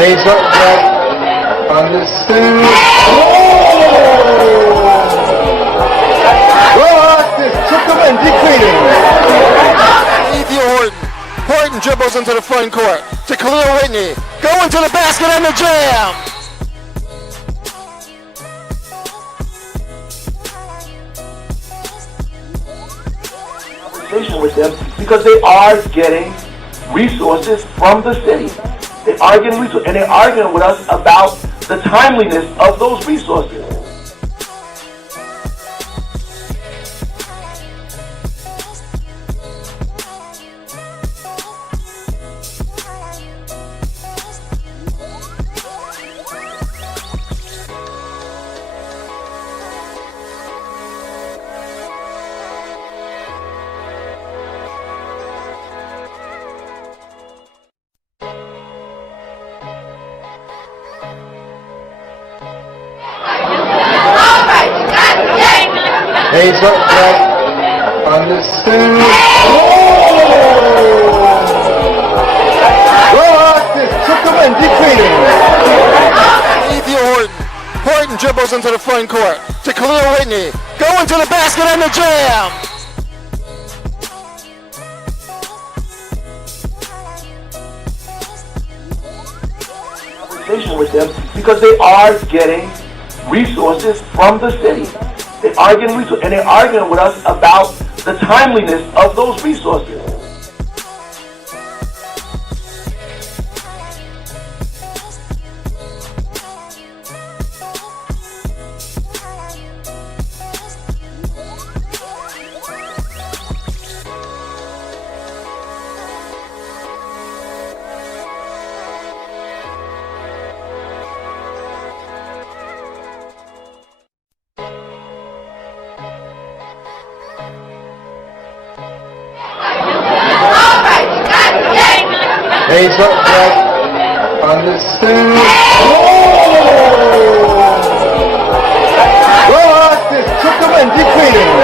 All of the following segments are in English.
He's up back on the suit. This took him and defeated him. Horton dribbles into the front court to Khalil Whitney. Going to the basket and the jam. Conversation with them because they are getting resources from the city. They are getting resources, and they're arguing with us about the timeliness of those resources. He's up back on the suit. This took him and defeated him. Horton dribbles into the front court to Khalil Whitney. Going to the basket and the jam. Conversation with them because they are getting resources from the city. They are getting resources, and they're arguing with us about the timeliness of those resources. He's up back on the suit. This took him and defeated him.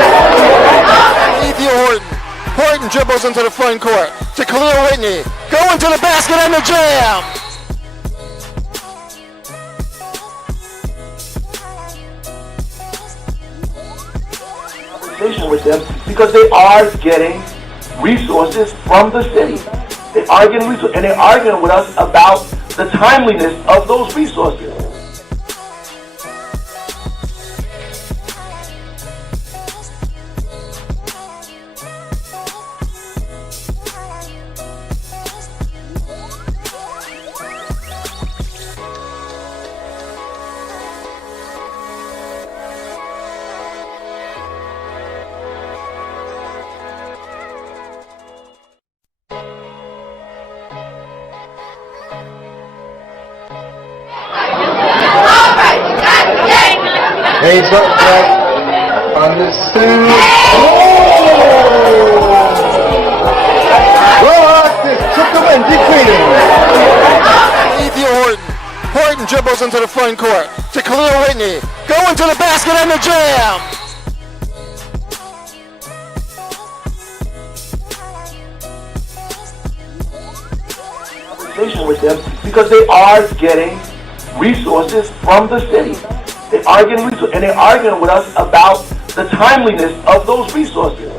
Horton dribbles into the front court to Khalil Whitney. Going to the basket and the jam. Conversation with them because they are getting resources from the city. They are getting resources, and they're arguing with us about the timeliness of those resources. He's up back on the suit. This took him and defeated him. Horton dribbles into the front court to Khalil Whitney. Going to the basket and the jam. Conversation with them because they are getting resources from the city. They are getting resources, and they're arguing with us about the timeliness of those resources.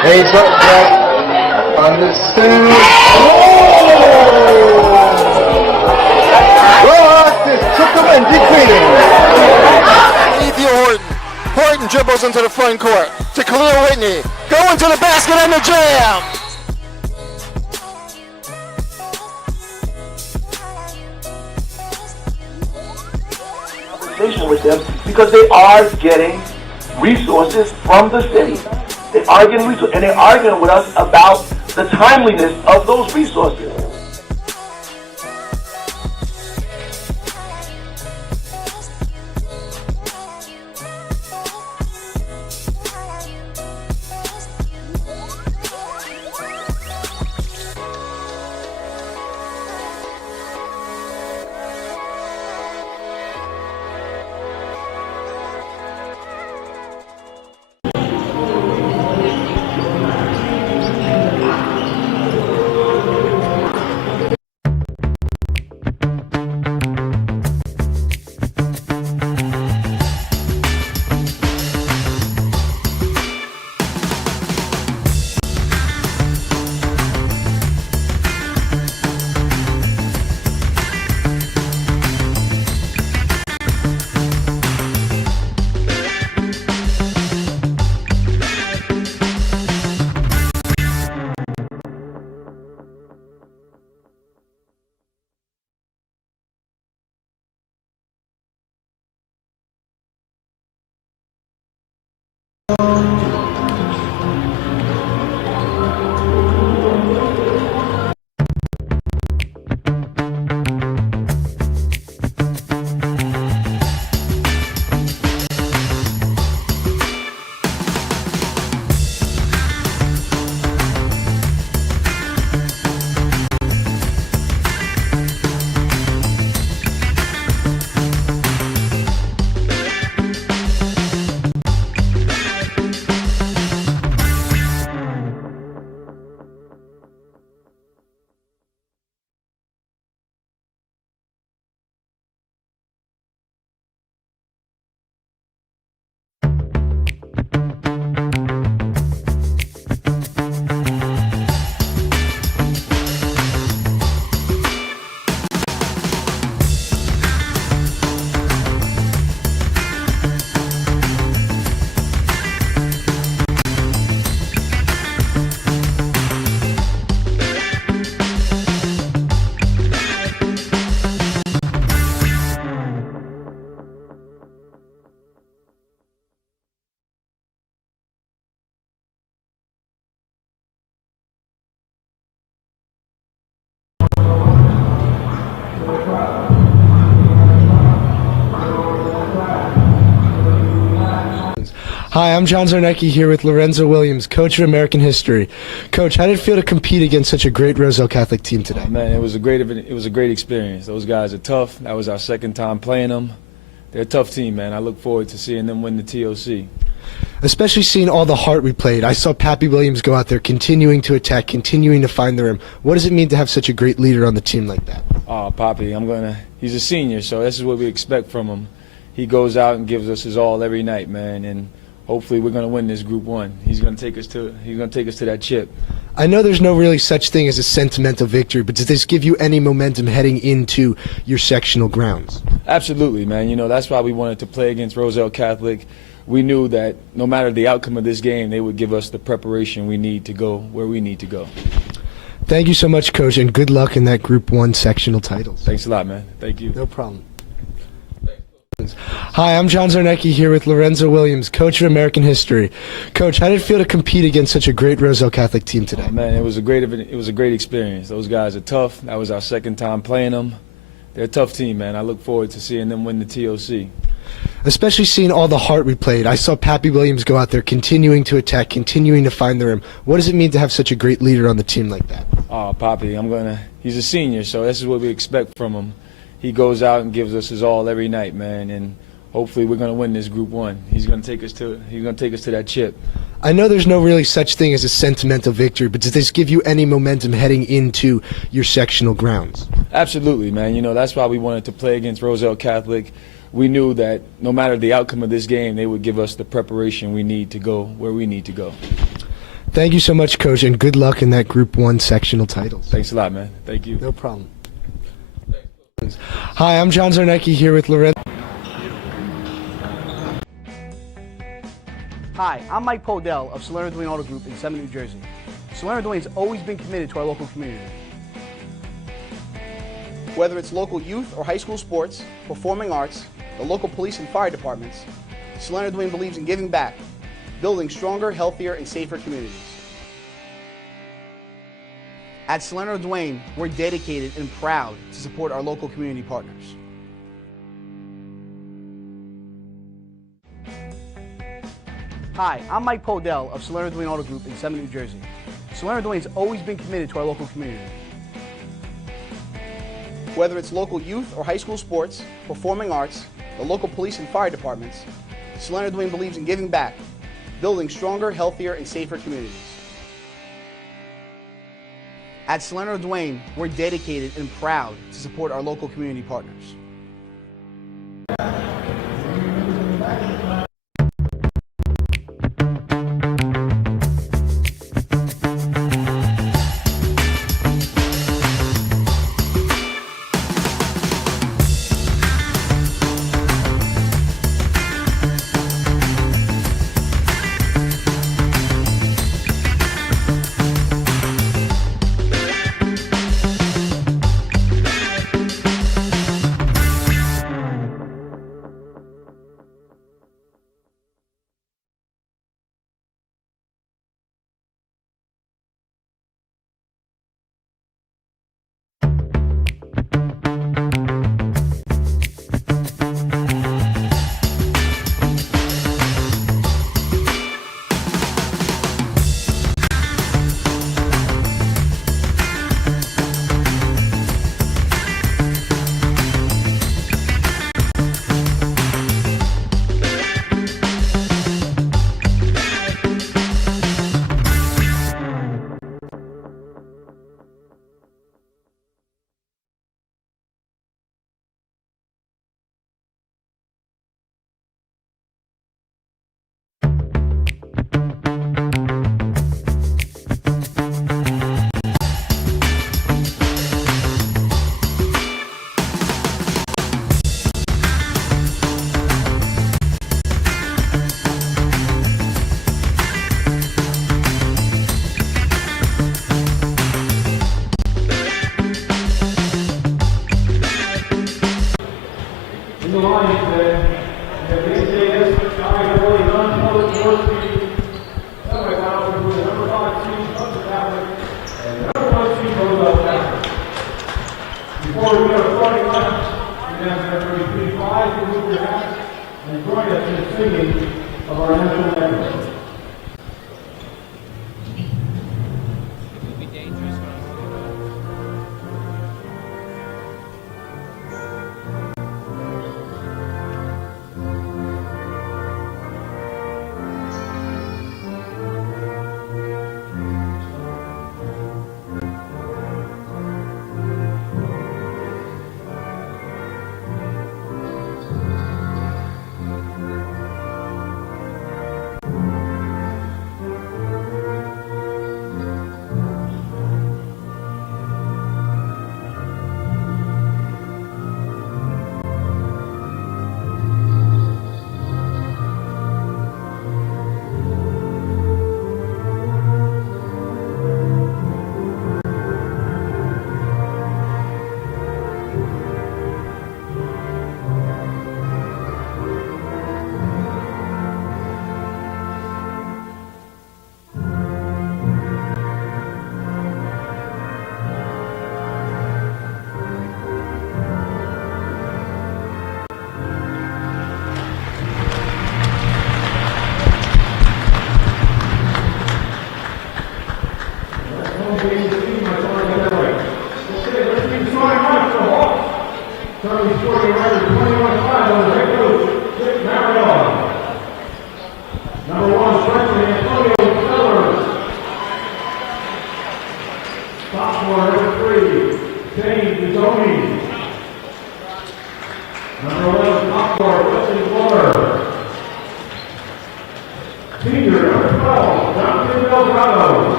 He's up back on the suit. This took him and defeated him. Horton dribbles into the front court to Khalil Whitney. Going to the basket and the jam. Conversation with them because they are getting resources from the city. They are getting resources, and they're arguing with us about the timeliness of those resources. Hi, I'm John Zarnecki here with Lorenzo Williams, coach of American history. Coach, how did it feel to compete against such a great Roselle Catholic team today? Man, it was a great experience. Those guys are tough. That was our second time playing them. They're a tough team, man. I look forward to seeing them win the TOC. Especially seeing all the heart we played. I saw Pappy Williams go out there continuing to attack, continuing to find the rim. What does it mean to have such a great leader on the team like that? Oh, Poppy, he's a senior, so this is what we expect from him. He goes out and gives us his all every night, man, and hopefully we're going to win this Group 1. He's going to take us to that chip. I know there's no really such thing as a sentimental victory, but does this give you any momentum heading into your sectional grounds? Absolutely, man. You know, that's why we wanted to play against Roselle Catholic. We knew that no matter the outcome of this game, they would give us the preparation we need to go where we need to go. Thank you so much, Coach, and good luck in that Group 1 sectional titles. Thanks a lot, man. Thank you. No problem. Hi, I'm John Zarnecki here with Lorenzo Williams, coach of American history. Coach, how did it feel to compete against such a great Roselle Catholic team today? Man, it was a great experience. Those guys are tough. That was our second time playing them. They're a tough team, man. I look forward to seeing them win the TOC. Especially seeing all the heart we played. I saw Pappy Williams go out there continuing to attack, continuing to find the rim. What does it mean to have such a great leader on the team like that? Oh, Poppy, he's a senior, so this is what we expect from him. He goes out and gives us his all every night, man, and hopefully we're going to win this Group 1. He's going to take us to that chip. I know there's no really such thing as a sentimental victory, but does this give you any momentum heading into your sectional grounds? Absolutely, man. You know, that's why we wanted to play against Roselle Catholic. We knew that no matter the outcome of this game, they would give us the preparation we need to go where we need to go. Thank you so much, Coach, and good luck in that Group 1 sectional titles. Thanks a lot, man. Thank you. No problem. Hi, I'm John Zarnecki here with Lorenzo. Hi, I'm Mike Podell of Salerno Dwayne Auto Group in Summit, New Jersey. Salerno Dwayne's always been committed to our local community. Whether it's local youth or high school sports, performing arts, the local police and fire departments, Salerno Dwayne believes in giving back, building stronger, healthier, and safer communities. At Salerno Dwayne, we're dedicated and proud to support our local community partners. Hi, I'm Mike Podell of Salerno Dwayne Auto Group in Summit, New Jersey. Salerno Dwayne's always been committed to our local community. Whether it's local youth or high school sports, performing arts, the local police and fire departments, Salerno Dwayne believes in giving back, building stronger, healthier, and safer communities. At Salerno Dwayne, we're dedicated and proud to support our local community partners.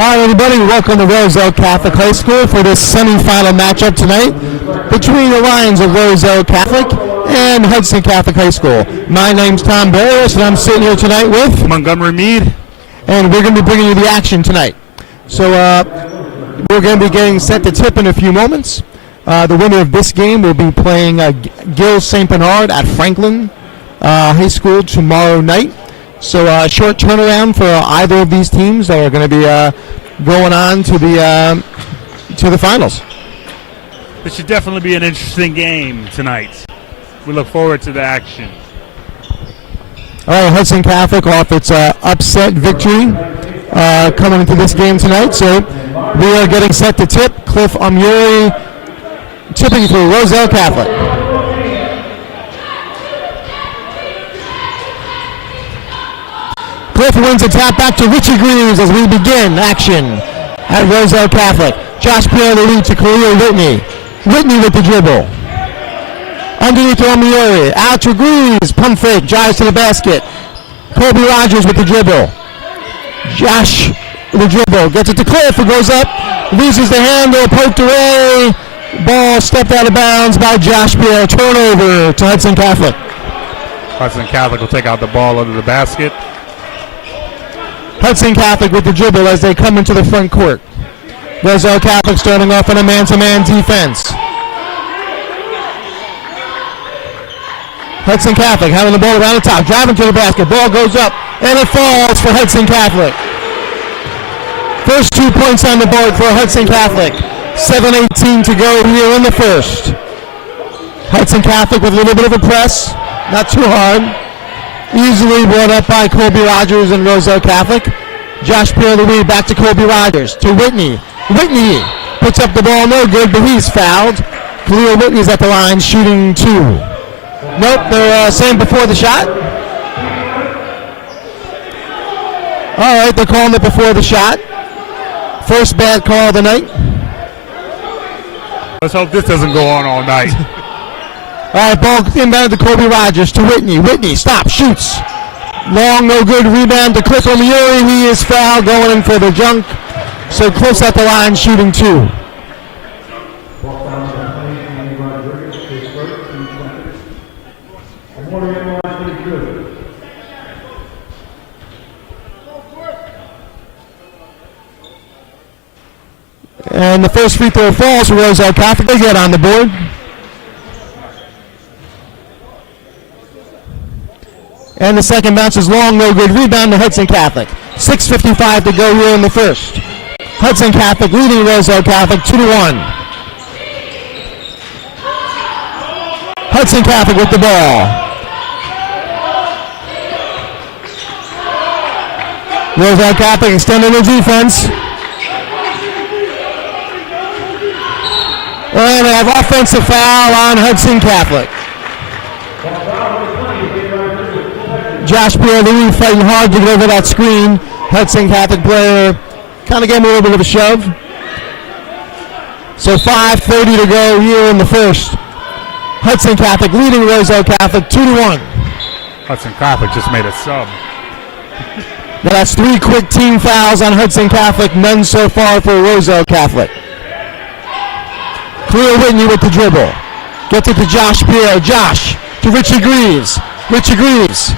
Hi everybody, welcome to Roselle Catholic High School for this semifinal matchup tonight between the Lions of Roselle Catholic and Hudson Catholic High School. My name's Tom Barrios and I'm sitting here tonight with Montgomery Meade. And we're going to be bringing you the action tonight. So we're going to be getting set to tip in a few moments. The winner of this game will be playing Gil St. Bernard at Franklin High School tomorrow night. So a short turnaround for either of these teams that are going to be going on to the finals. This should definitely be an interesting game tonight. We look forward to the action. All right, Hudson Catholic off its upset victory coming into this game tonight. So we are getting set to tip. Cliff Amuri tipping for Roselle Catholic. Cliff wins a tap back to Richie Greaves as we begin action at Roselle Catholic. Josh Pierre the lead to Khalil Whitney. Whitney with the dribble. Underneath to Omiori. Out to Greaves. Pump fake. Drives to the basket. Kobe Rogers with the dribble. Josh with the dribble. Gets it to Cliff. It goes up. Loses the handle. Poked away. Ball stepped out of bounds by Josh Pierre. Turnover to Hudson Catholic. Hudson Catholic will take out the ball under the basket. Hudson Catholic with the dribble as they come into the front court. Roselle Catholic starting off on a man-to-man defense. Hudson Catholic having the ball around the top, driving to the basket. Ball goes up, and it falls for Hudson Catholic. First 2 points on the board for Hudson Catholic. 7:18 to go here in the first. Hudson Catholic with a little bit of a press, not too hard. Easily brought up by Kobe Rogers and Roselle Catholic. Josh Pierre the lead back to Kobe Rogers, to Whitney. Whitney puts up the ball, no good, but he's fouled. Khalil Whitney's at the line shooting two. Nope, they're saying before the shot. All right, they're calling it before the shot. First bad call of the night. Let's hope this doesn't go on all night. All right, ball inbound to Kobe Rogers, to Whitney. Whitney, stop, shoots. Long, no good, rebound to Cliff O'Meary. He is fouled, going in for the junk. So Cliff's at the line, shooting two. And the first free throw falls for Roselle Catholic. They get on the board. And the second bounce is long, no good. Rebound to Hudson Catholic. 6:55 to go here in the first. Hudson Catholic leading Roselle Catholic 2-1. Hudson Catholic with the ball. Roselle Catholic extending the defense. And they have offensive foul on Hudson Catholic. Josh Pierre Louis fighting hard to get over that screen. Hudson Catholic player kind of gave him a little bit of a shove. So 5:30 to go here in the first. Hudson Catholic leading Roselle Catholic 2-1. Hudson Catholic just made a sub. Now that's three quick team fouls on Hudson Catholic, none so far for Roselle Catholic. Khalil Whitney with the dribble. Gets it to Josh Pierre. Josh to Richie Greaves. Richie Greaves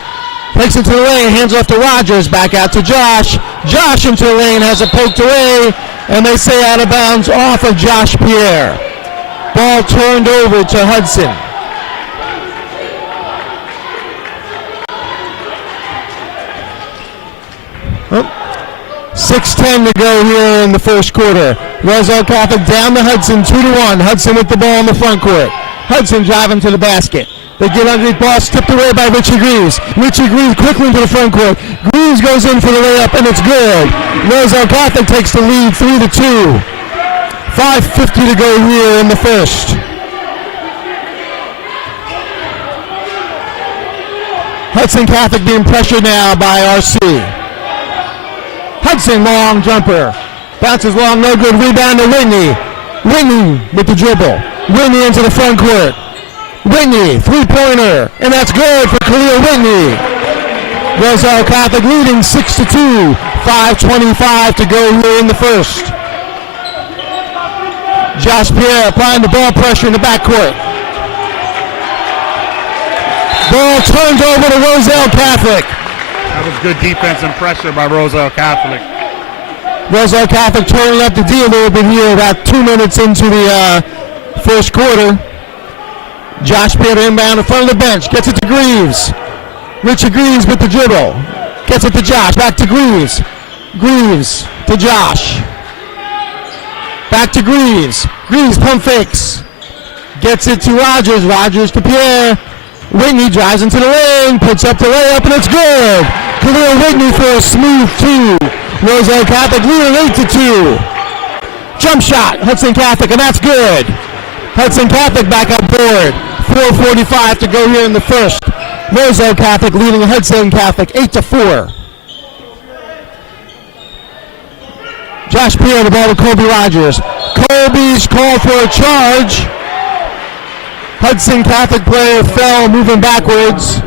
takes it to the lane, hands off to Rogers, back out to Josh. Josh into the lane, has it poked away, and they say out of bounds off of Josh Pierre. Ball turned over to Hudson. 6:10 to go here in the first quarter. Roselle Catholic down to Hudson, 2-1. Hudson with the ball in the front court. Hudson driving to the basket. They get underneath ball, tipped away by Richie Greaves. Richie Greaves quickly into the front court. Greaves goes in for the layup, and it's good. Roselle Catholic takes the lead 3-2. 5:50 to go here in the first. Hudson Catholic being pressured now by RC. Hudson, long jumper. Bounces long, no good. Rebound to Whitney. Whitney with the dribble. Whitney into the front court. Whitney, three-pointer, and that's good for Khalil Whitney. Roselle Catholic leading 6-2. 5:25 to go here in the first. Josh Pierre applying the ball pressure in the backcourt. Ball turned over to Roselle Catholic. That was good defense and pressure by Roselle Catholic. Roselle Catholic turning up the D a little bit here, about 2 minutes into the first quarter. Josh Pierre inbound in front of the bench, gets it to Greaves. Richard Greaves with the dribble. Gets it to Josh, back to Greaves. Greaves to Josh. Back to Greaves. Greaves pump fakes. Gets it to Rogers. Rogers to Pierre. Whitney drives into the lane, puts up the layup, and it's good. Khalil Whitney for a smooth two. Roselle Catholic leading 8-2. Jump shot, Hudson Catholic, and that's good. Hudson Catholic back on board. 4:45 to go here in the first. Roselle Catholic leading Hudson Catholic 8-4. Josh Pierre, the ball to Colby Rogers. Colby's called for a charge. Hudson Catholic player fell, moving backwards.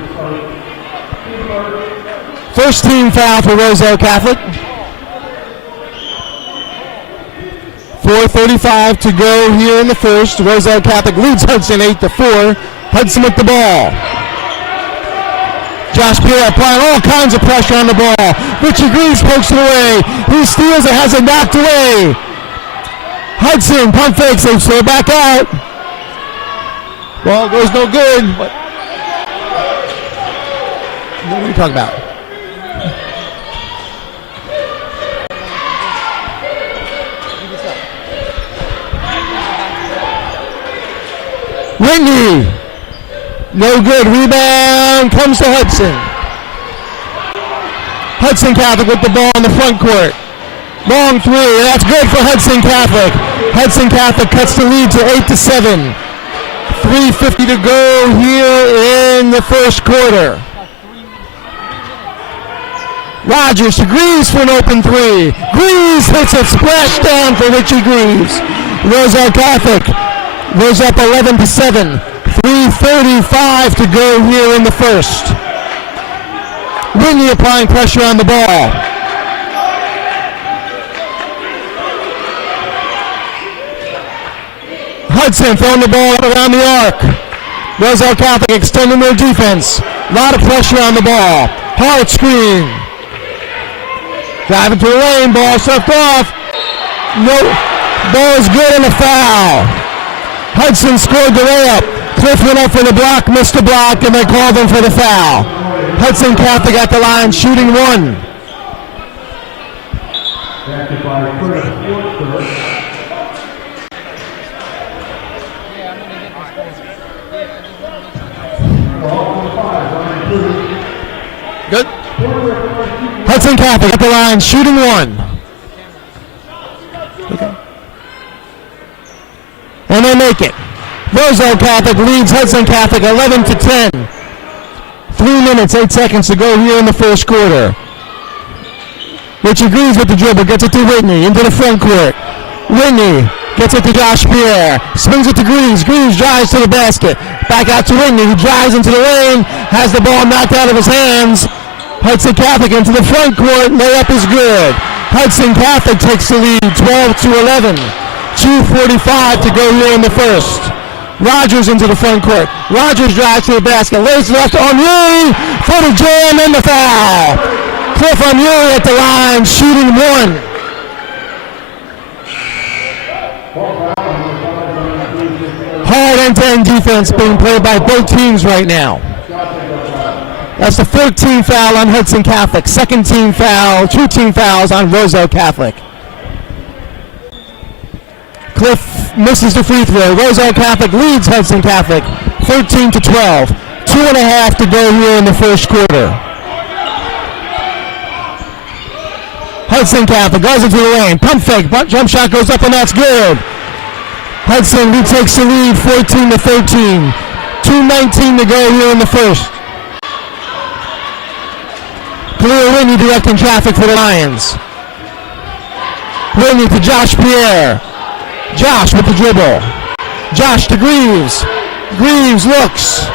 First team foul for Roselle Catholic. 4:35 to go here in the first. Roselle Catholic leads Hudson 8-4. Hudson with the ball. Josh Pierre applying all kinds of pressure on the ball. Richard Greaves pokes it away. He steals it, has it knocked away. Hudson pump fakes, they throw back out. Ball goes no good. What are you talking about? Whitney. No good. Rebound comes to Hudson. Hudson Catholic with the ball in the front court. Long three. That's good for Hudson Catholic. Hudson Catholic cuts the lead to 8-7. 3:50 to go here in the first quarter. Rogers to Greaves for an open three. Greaves hits a splash down for Richie Greaves. Roselle Catholic goes up 11-7. 3:35 to go here in the first. Whitney applying pressure on the ball. Hudson throwing the ball around the arc. Roselle Catholic extending their defense. A lot of pressure on the ball. Hard screen. Driving to the lane. Ball swept off. No. Ball is good and a foul. Hudson scored the layup. Cliff went up for the block, missed the block, and they called him for the foul. Hudson Catholic at the line, shooting one. Good. Hudson Catholic at the line, shooting one. Okay. And they make it. Roselle Catholic leads Hudson Catholic 11-10. 3 minutes, 8 seconds to go here in the first quarter. Richie Greaves with the dribble, gets it to Whitney, into the front court. Whitney gets it to Josh Pierre, swings it to Greaves. Greaves drives to the basket. Back out to Whitney, who drives into the lane, has the ball knocked out of his hands. Hudson Catholic into the front court, layup is good. Hudson Catholic takes the lead, 12-11. 2:45 to go here in the first. Rogers into the front court. Rogers drives to the basket, lays left on Uri for the jam and the foul. Cliff on Uri at the line, shooting one. Hard end-to-end defense being played by both teams right now. That's the 14th foul on Hudson Catholic. Second team foul, 2 team fouls on Roselle Catholic. Cliff misses the free throw. Roselle Catholic leads Hudson Catholic 13-12. 2.5 to go here in the first quarter. Hudson Catholic goes into the lane. Pump fake. Jump shot goes up and that's good. Hudson retakes the lead 14-13. 2:19 to go here in the first. Khalil Whitney directing traffic for the Lions. Whitney to Josh Pierre. Josh with the dribble. Josh to Greaves. Greaves looks.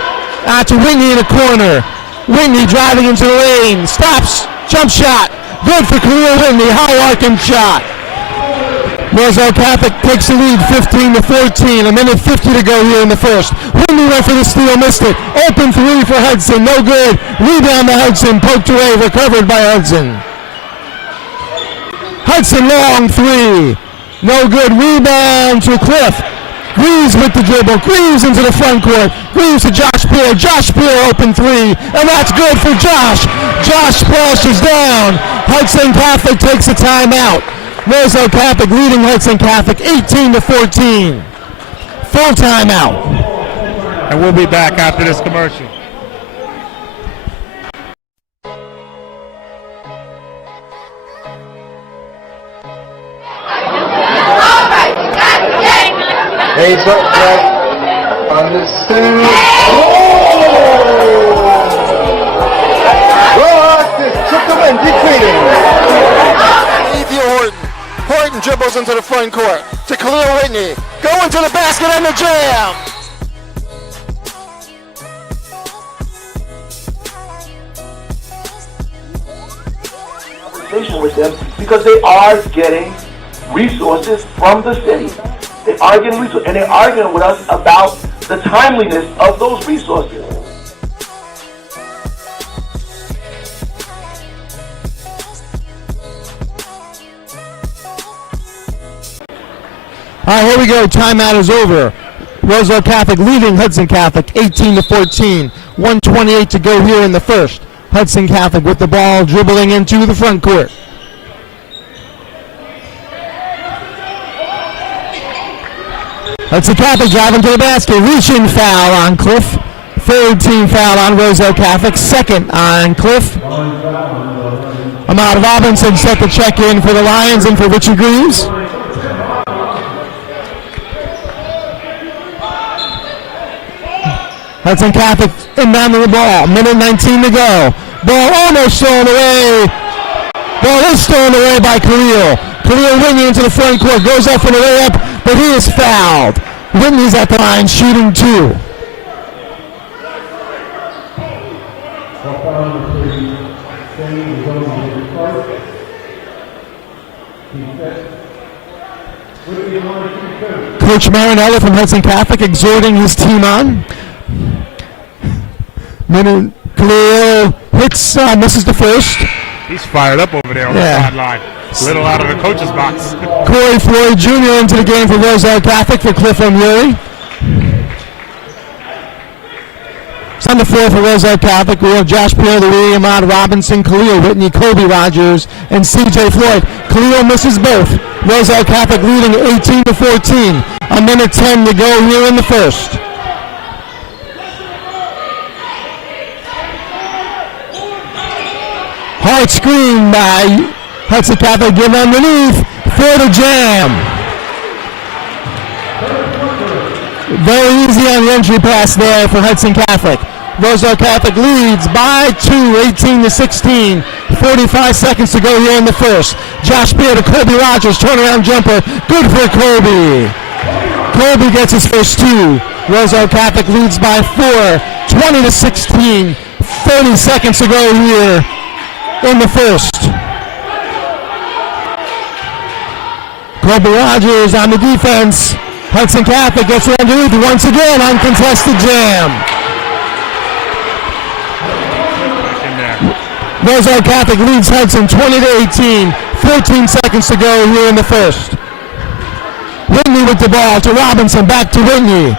Out to Whitney in the corner. Whitney driving into the lane. Stops. Jump shot. Good for Khalil Whitney. High arcing shot. Roselle Catholic takes the lead 15-14. A minute 50 to go here in the first. Whitney went for the steal, missed it. Open three for Hudson. No good. Rebound to Hudson. Poked away. Recovered by Hudson. Hudson long three. No good. Rebound to Cliff. Greaves with the dribble. Greaves into the front court. Greaves to Josh Pierre. Josh Pierre open three. And that's good for Josh. Josh splashes down. Hudson Catholic takes a timeout. Roselle Catholic leading Hudson Catholic 18-14. Full timeout. And we'll be back after this commercial. Heads up, Greg. On the stew. Rosses took the win, defeating. Ethan Horton. Horton dribbles into the front court to Khalil Whitney. Going to the basket and the jam. Conversation with them because they are getting resources from the city. They are getting resources, and they're arguing with us about the timeliness of those resources. All right, here we go. Timeout is over. Roselle Catholic leading Hudson Catholic 18-14. 1:28 to go here in the first. Hudson Catholic with the ball dribbling into the front court. Hudson Catholic driving to the basket. Reaching foul on Cliff. Third team foul on Roselle Catholic. Second on Cliff. Ahmad Robinson set the check in for the Lions and for Richie Greaves. Hudson Catholic inbounding the ball. Minute 19 to go. Ball almost stolen away. Ball is stolen away by Khalil. Khalil Whitney into the front court. Goes up for the layup, but he is fouled. Whitney's at the line shooting two. Coach Marinella from Hudson Catholic exhorting his team on. Minute, Khalil hits, misses the first. He's fired up over there on the sideline. A little out of the coach's box. Corey Floyd Jr. into the game for Roselle Catholic for Cliff O'Meary. It's on the floor for Roselle Catholic. We have Josh Pierre, Louis, Ahmad Robinson, Khalil Whitney, Kobe Rogers, and C.J. Floyd. Khalil misses both. Roselle Catholic leading 18-14. A minute 10 to go here in the first. Hard screen by Hudson Catholic, give underneath for the jam. Very easy on the entry pass there for Hudson Catholic. Roselle Catholic leads by 2, 18-16. 45 seconds to go here in the first. Josh Beard to Kobe Rogers, turnaround jumper, good for Kobe. Kobe gets his first two. Roselle Catholic leads by 4, 20-16. 30 seconds to go here in the first. Kobe Rogers on the defense. Hudson Catholic gets it underneath once again. Uncontested jam. Roselle Catholic leads Hudson 20-18. 14 seconds to go here in the first. Whitney with the ball to Robinson. Back to Whitney.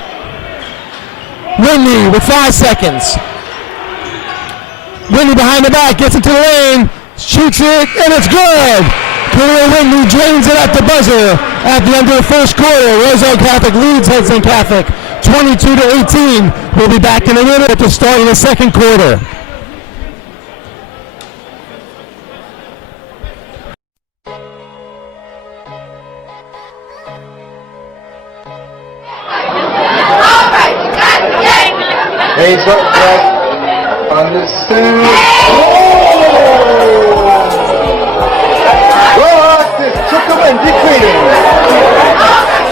Whitney with 5 seconds. Whitney behind the back, gets into the lane, shoots it, and it's good. Khalil Whitney drains it at the buzzer at the end of the first quarter. Roselle Catholic leads Hudson Catholic 22-18. We'll be back in a minute at the start of the second quarter. Hands up, back on the stand. Took him and defeated him.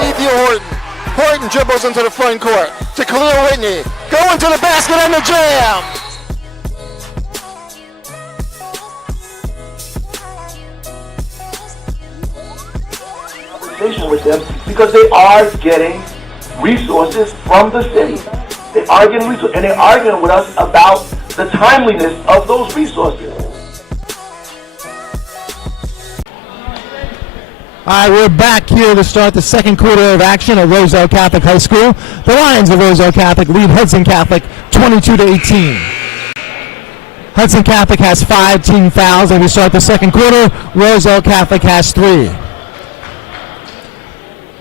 Ethan Horton. Horton dribbles into the front court to Khalil Whitney. Going to the basket and the jam. Conversation with them because they are getting resources from the city. They are getting resources, and they're arguing with us about the timeliness of those resources. All right, we're back here to start the second quarter of action at Roselle Catholic High School. The Lions of Roselle Catholic lead Hudson Catholic 22-18. Hudson Catholic has 5 team fouls as we start the second quarter. Roselle Catholic has 3.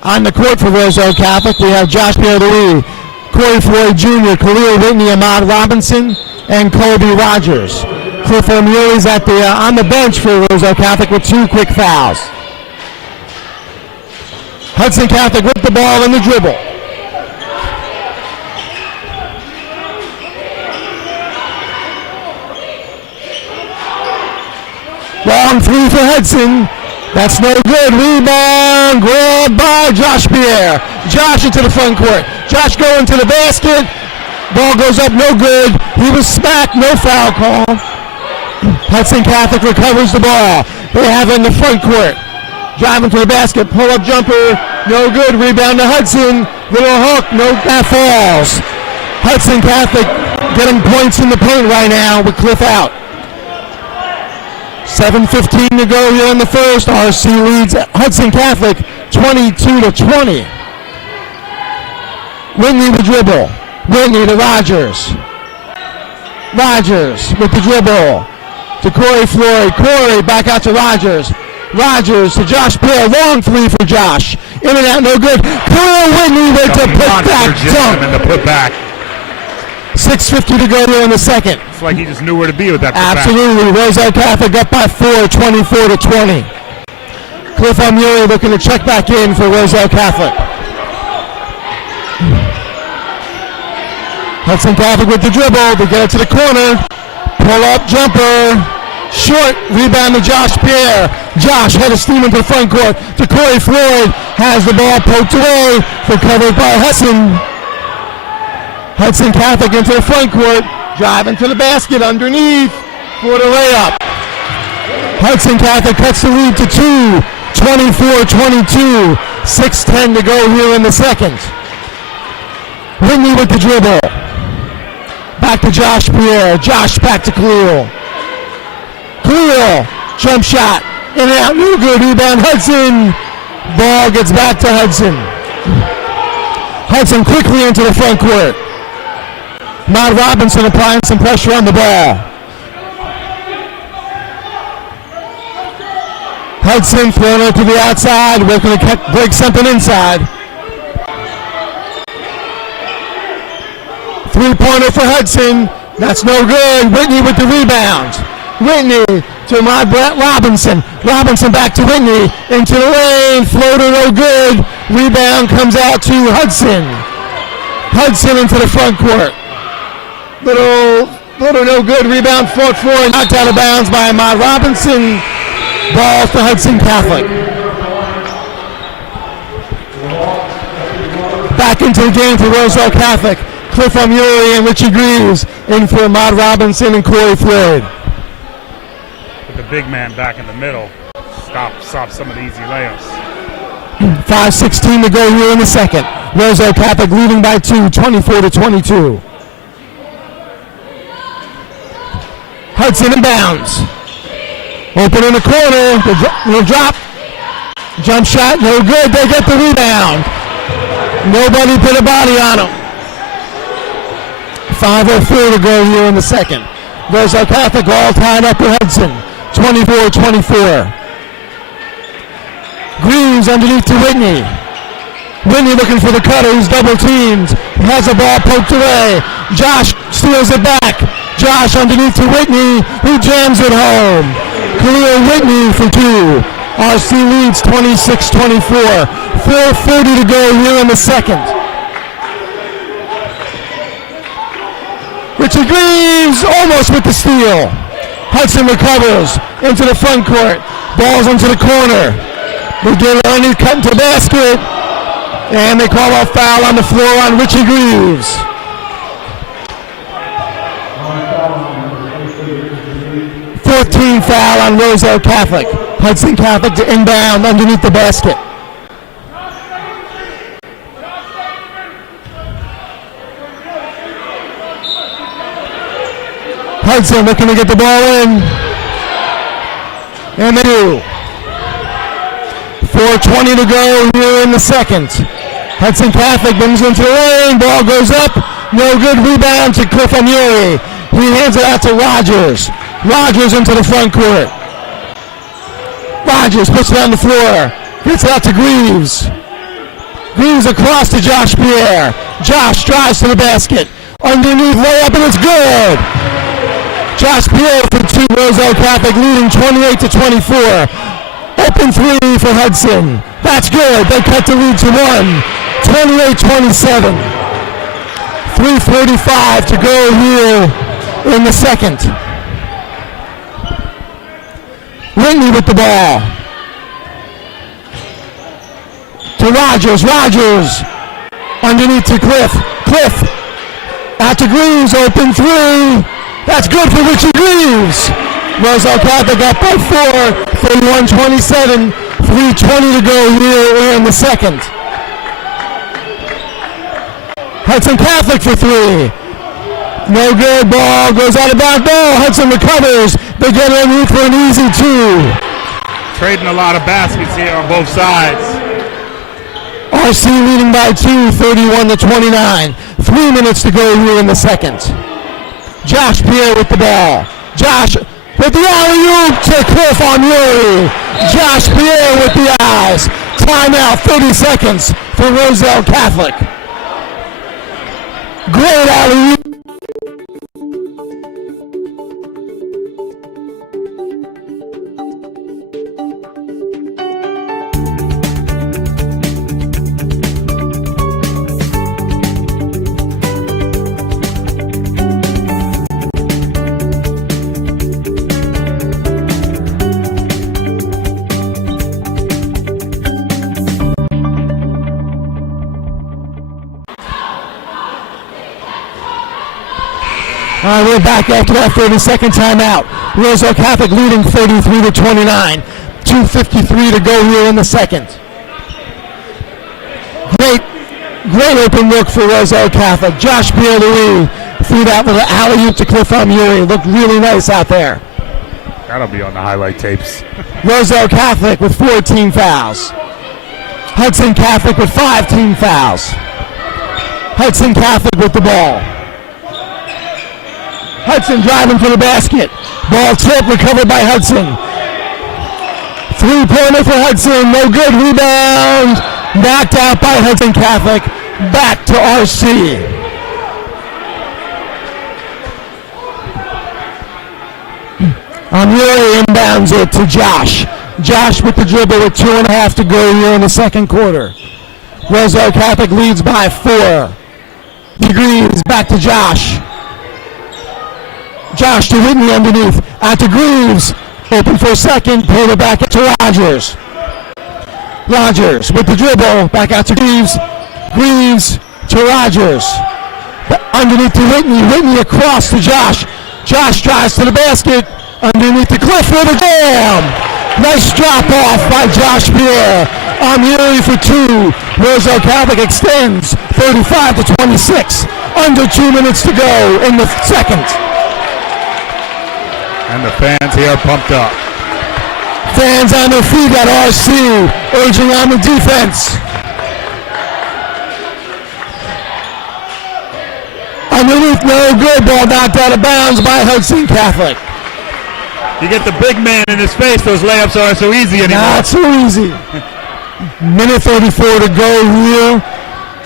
On the court for Roselle Catholic, we have Josh Pierre-Louis, Corey Floyd Jr., Khalil Whitney, Ahmad Robinson, and Colby Rogers. Cliff O'Meara is on the bench for Roselle Catholic with 2 quick fouls. Hudson Catholic with the ball in the dribble. Long 3 for Hudson. That's no good. Rebound. Grabbed by Josh Pierre. Josh into the front court. Josh going to the basket. Ball goes up, no good. He was smacked, no foul call. Hudson Catholic recovers the ball. They have it in the front court. Driving to the basket, pull-up jumper, no good. Rebound to Hudson. Little hook, no, that falls. Hudson Catholic getting points in the paint right now with Cliff out. 7:15 to go here in the first. RC leads Hudson Catholic 22-20. Whitney the dribble. Whitney to Rogers. Rogers with the dribble to Corey Floyd. Corey back out to Rogers. Rogers to Josh Pierre. Long 3 for Josh. In and out, no good. Khalil Whitney with the put-back dunk. And the put-back. 6:50 to go here in the second. It's like he just knew where to be with that put-back. Absolutely. Roselle Catholic up by 4, 24-20. Cliff O'Meara looking to check back in for Roselle Catholic. Hudson Catholic with the dribble. They get it to the corner. Pull-up jumper. Short. Rebound to Josh Pierre. Josh head of steam into the front court to Corey Floyd. Has the ball poked away. Recovered by Hudson. Hudson Catholic into the front court. Driving to the basket underneath for the layup. Hudson Catholic cuts the lead to 2. 24-22. 6:10 to go here in the second. Whitney with the dribble. Back to Josh Pierre. Josh back to Khalil. Khalil. Jump shot. In and out. No good. Rebound Hudson. Ball gets back to Hudson. Hudson quickly into the front court. Matt Robinson applying some pressure on the ball. Hudson throwing it to the outside. Working to break something inside. 3-pointer for Hudson. That's no good. Whitney with the rebound. Whitney to Ahmad Robinson. Robinson back to Whitney. Into the lane. Floater no good. Rebound comes out to Hudson. Hudson into the front court. Little no good. Rebound fought for and knocked out of bounds by Ahmad Robinson. Ball to Hudson Catholic. Back into the game for Roselle Catholic. Cliff O'Meara and Richie Greaves in for Ahmad Robinson and Corey Floyd. With the big man back in the middle. Stop some of the easy layups. 5:16 to go here in the second. Roselle Catholic leading by 2, 24-22. Hudson inbounds. Open in the corner. The drop. Jump shot. No good. They get the rebound. Nobody put a body on him. 5:04 to go here in the second. Roselle Catholic all tied up with Hudson. 24-24. Greaves underneath to Whitney. Whitney looking for the cutter. He's double teamed. He has a ball poked away. Josh steals it back. Josh underneath to Whitney, who jams it home. Khalil Whitney for two. RC leads 26-24. 4:40 to go here in the second. Richard Greaves almost with the steal. Hudson recovers into the front court. Ball's into the corner. They get it underneath, cut into the basket. And they call a foul on the floor on Richie Greaves. Fourteen foul on Roselle Catholic. Hudson Catholic to inbound underneath the basket. Hudson looking to get the ball in. And they do. 4:20 to go here in the second. Hudson Catholic brings into the lane. Ball goes up. No good. Rebound to Cliff Amuri. He hands it out to Rogers. Rogers into the front court. Rogers puts it on the floor. Gets it out to Greaves. Greaves across to Josh Pierre. Josh drives to the basket. Underneath layup, and it's good. Josh Pierre for two. Roselle Catholic leading 28-24. Open three for Hudson. That's good. They cut the lead to one. 28-27. 3:45 to go here in the second. Whitney with the ball. To Rogers. Rogers underneath to Cliff. Cliff out to Greaves. Open three. That's good for Richie Greaves. Roselle Catholic up by 4. 31-27. 3:20 to go here in the second. Hudson Catholic for three. No good. Ball goes out of bounds. Ball. Hudson recovers. They get underneath for an easy two. Trading a lot of baskets here on both sides. RC leading by 2, 31-29. 3 minutes to go here in the second. Josh Pierre with the ball. Josh with the alley-oop to Cliff Amuri. Josh Pierre with the eyes. Timeout, 30 seconds for Roselle Catholic. Great alley-oop. We're back after that 30-second timeout. Roselle Catholic leading 33-29. 2:53 to go here in the second. Great open look for Roselle Catholic. Josh Pierre-Louis threw that little alley-oop to Cliff Amuri. Looked really nice out there. That'll be on the highlight tapes. Roselle Catholic with 14 fouls. Hudson Catholic with 5 team fouls. Hudson Catholic with the ball. Hudson driving for the basket. Ball tipped, recovered by Hudson. 3-pointer for Hudson, no good. Rebound, knocked out by Hudson Catholic. Back to RC. Amuri inbounds it to Josh. Josh with the dribble with 2.5 to go here in the second quarter. Roselle Catholic leads by 4. Greaves back to Josh. Josh to Whitney underneath. Out to Greaves. Open for a second. Pull it back to Rogers. Rogers with the dribble. Back out to Greaves. Greaves to Rogers. Underneath to Whitney. Whitney across to Josh. Josh drives to the basket. Underneath to Cliff with a jam. Nice drop off by Josh Pierre. Amuri for 2. Roselle Catholic extends 35-26. Under 2 minutes to go in the second. And the fans here pumped up. Fans on their feet at RC, urging on the defense. Underneath, no good. Ball knocked out of bounds by Hudson Catholic. You get the big man in his face, those layups aren't so easy anymore. Not so easy. Minute 34 to go here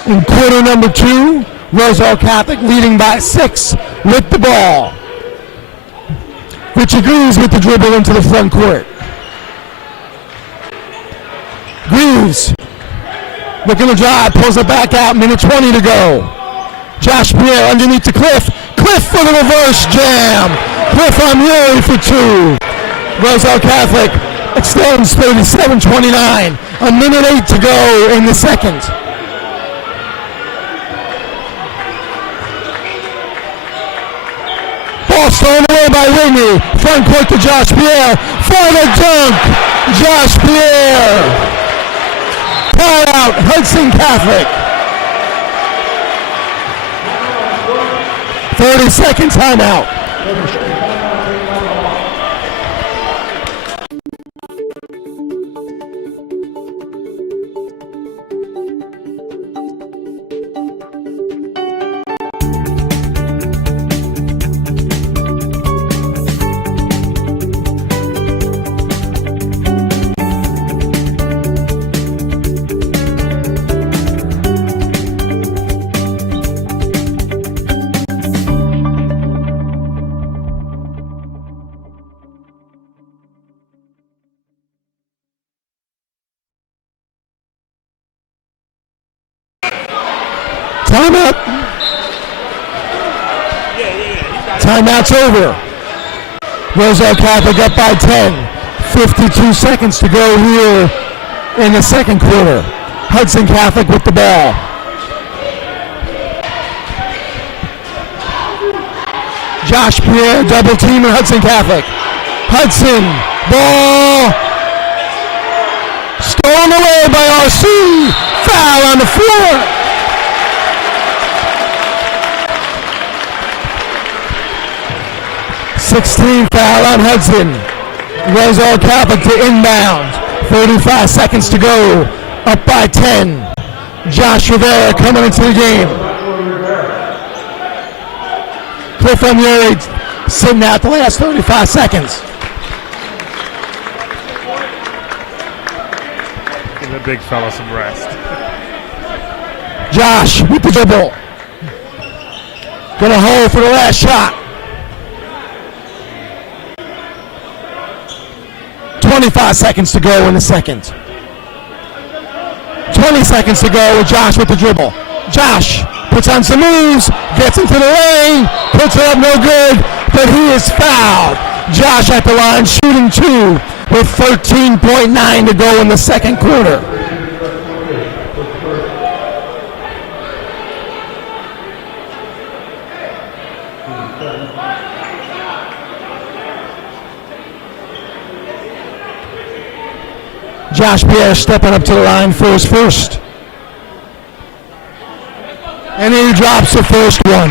in quarter number 2. Roselle Catholic leading by 6 with the ball. Richie Greaves with the dribble into the front court. Greaves looking to drive, pulls it back out, minute 20 to go. Josh Pierre underneath to Cliff. Cliff for the reverse jam. Cliff on Murray for 2. Roselle Catholic extends 37-29. A minute 8 to go in the second. Ball stolen away by Whitney. Front court to Josh Pierre. For the dunk. Josh Pierre. Timeout, Hudson Catholic. 30-second timeout. Timeout. Timeout's over. Roselle Catholic up by 10. 52 seconds to go here in the second quarter. Hudson Catholic with the ball. Josh Pierre double team at Hudson Catholic. Hudson, ball stolen away by RC. Foul on the floor. 16 foul on Hudson. Roselle Catholic to inbound. 35 seconds to go. Up by 10. Josh Rivera coming into the game. Cliff Murray sitting out the last 35 seconds. Give the big fella some rest. Josh with the dribble. Gonna hold for the last shot. 25 seconds to go in the second. 20 seconds to go with Josh with the dribble. Josh puts on some moves, gets into the lane, puts it up no good, but he is fouled. Josh at the line shooting 2 with 13.9 to go in the second quarter. Josh Pierre stepping up to the line for his first. And he drops the first one.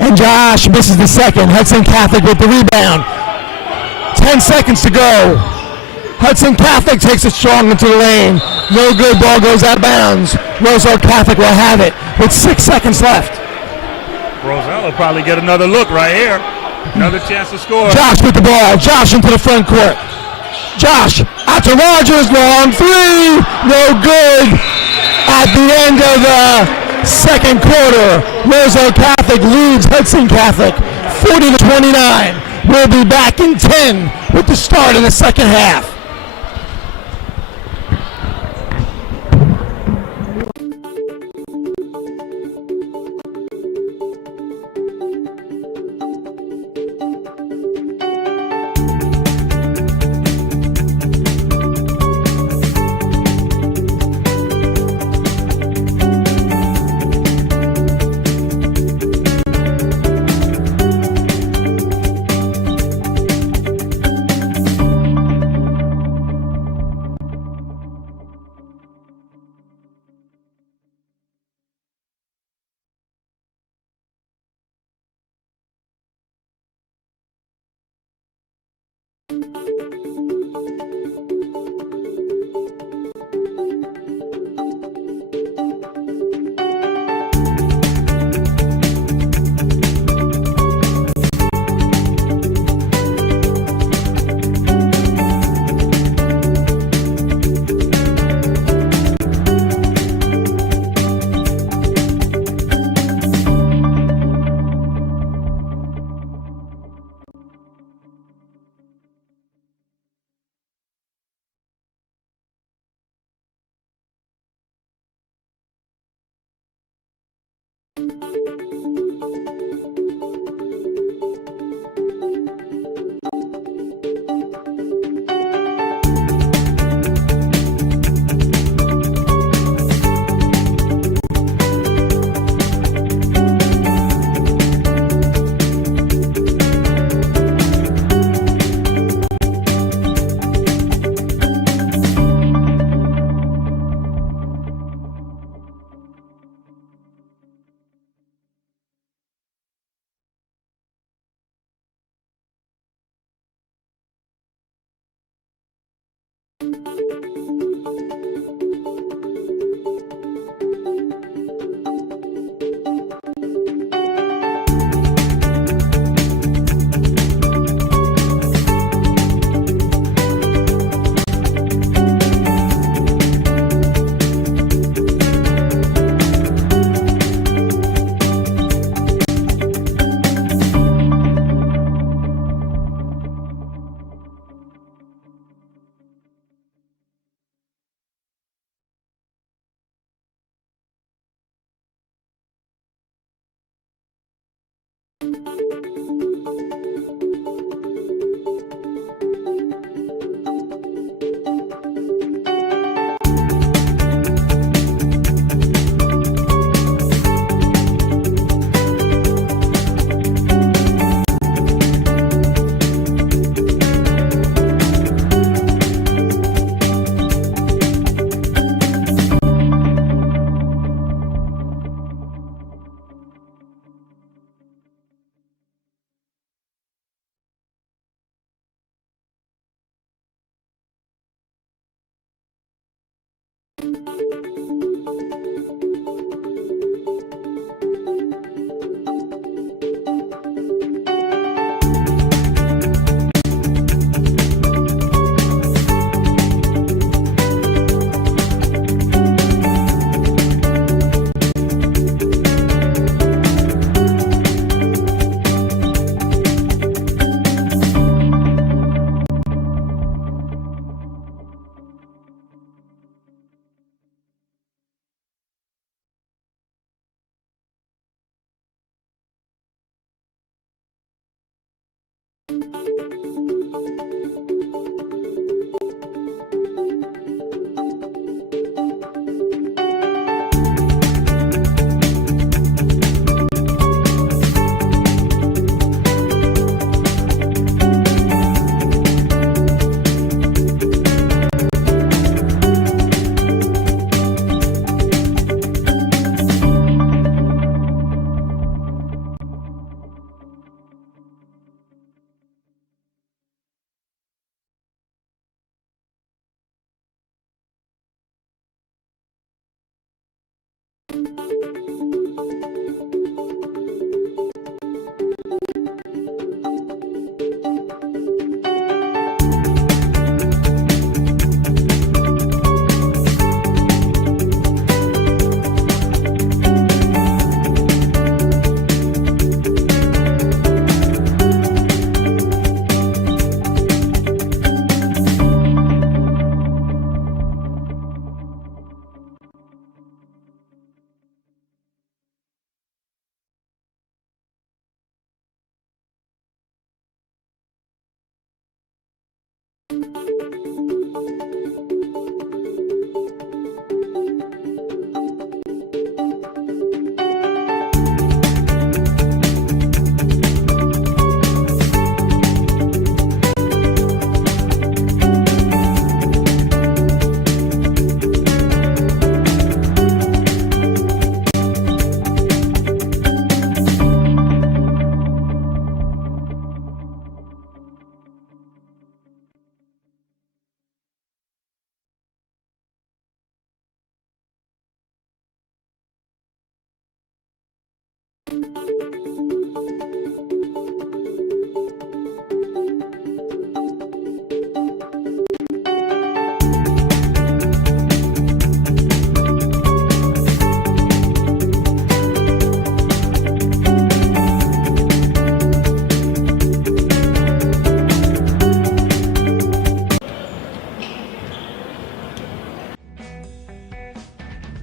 And Josh misses the second. Hudson Catholic with the rebound. 10 seconds to go. Hudson Catholic takes it strong into the lane. No good, ball goes out of bounds. Roselle Catholic will have it with 6 seconds left. Roselle will probably get another look right here. Another chance to score. Josh with the ball. Josh into the front court. Josh out to Rogers. Long 3. No good. At the end of the second quarter, Roselle Catholic leads Hudson Catholic 40-29. We'll be back in 10 with the start of the second half.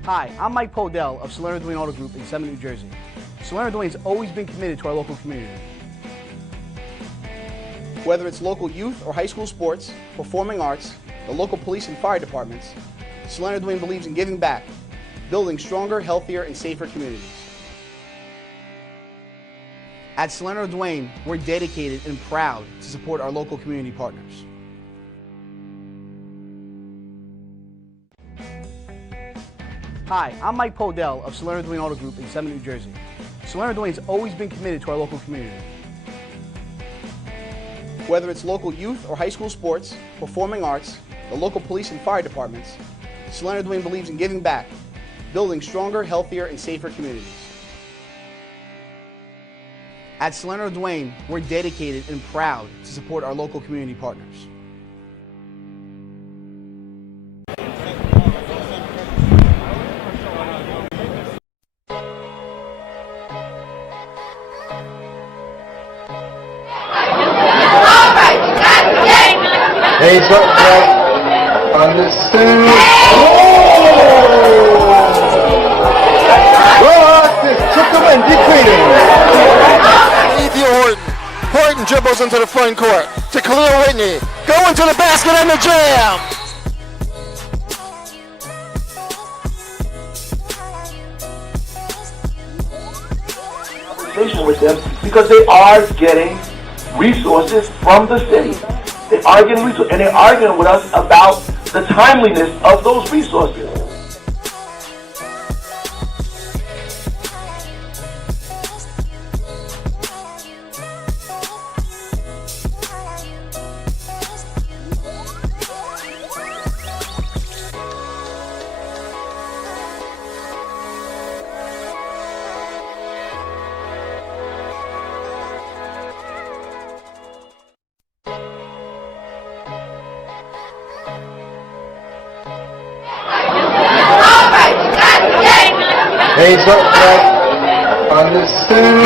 Hi, I'm Mike Podell of Salerno Dwayne Auto Group in Summit, New Jersey. Solano Dwayne's always been committed to our local community. Whether it's local youth or high school sports, performing arts, the local police and fire departments, Solano Dwayne believes in giving back, building stronger, healthier, and safer communities. At Solano Dwayne, we're dedicated and proud to support our local community partners. Hi, I'm Mike Podell of Solano Dwayne Auto Group in Summit, New Jersey. Solano Dwayne's always been committed to our local community. Whether it's local youth or high school sports, performing arts, the local police and fire departments, Solano Dwayne believes in giving back, building stronger, healthier, and safer communities. At Solano Dwayne, we're dedicated and proud to support our local community partners. Heads up, right. On the suit. This took him and defeated Horton. Horton dribbles into the front court to Khalil Whitney. Going to the basket and the jam. Conversation with them because they are getting resources from the city. They are getting resources, and they're arguing with us about the timeliness of those resources. Heads up, right. On the suit.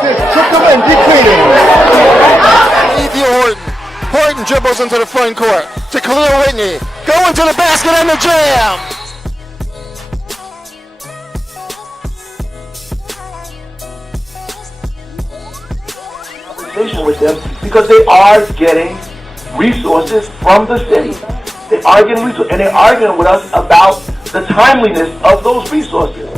This took him and defeated Horton. Horton dribbles into the front court to Khalil Whitney. Going to the basket and the jam. Conversation with them because they are getting resources from the city. They are getting resources, and they're arguing with us about the timeliness of those resources.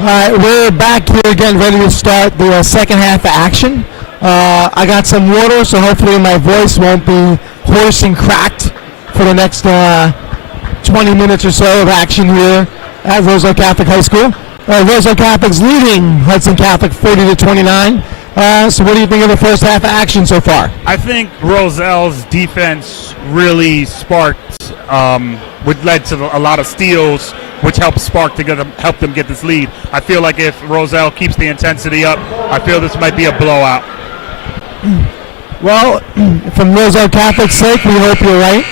All right, we're back here again, ready to start the second half of action. I got some water, so hopefully my voice won't be hoarse and cracked for the next 20 minutes or so of action here at Roselle Catholic High School. Roselle Catholic's leading Hudson Catholic 40-29. So what do you think of the first half of action so far? I think Roselle's defense really sparked, which led to a lot of steals, which helped help them get this lead. I feel like if Roselle keeps the intensity up, I feel this might be a blowout. Well, from Roselle Catholic's sake, we hope you're right.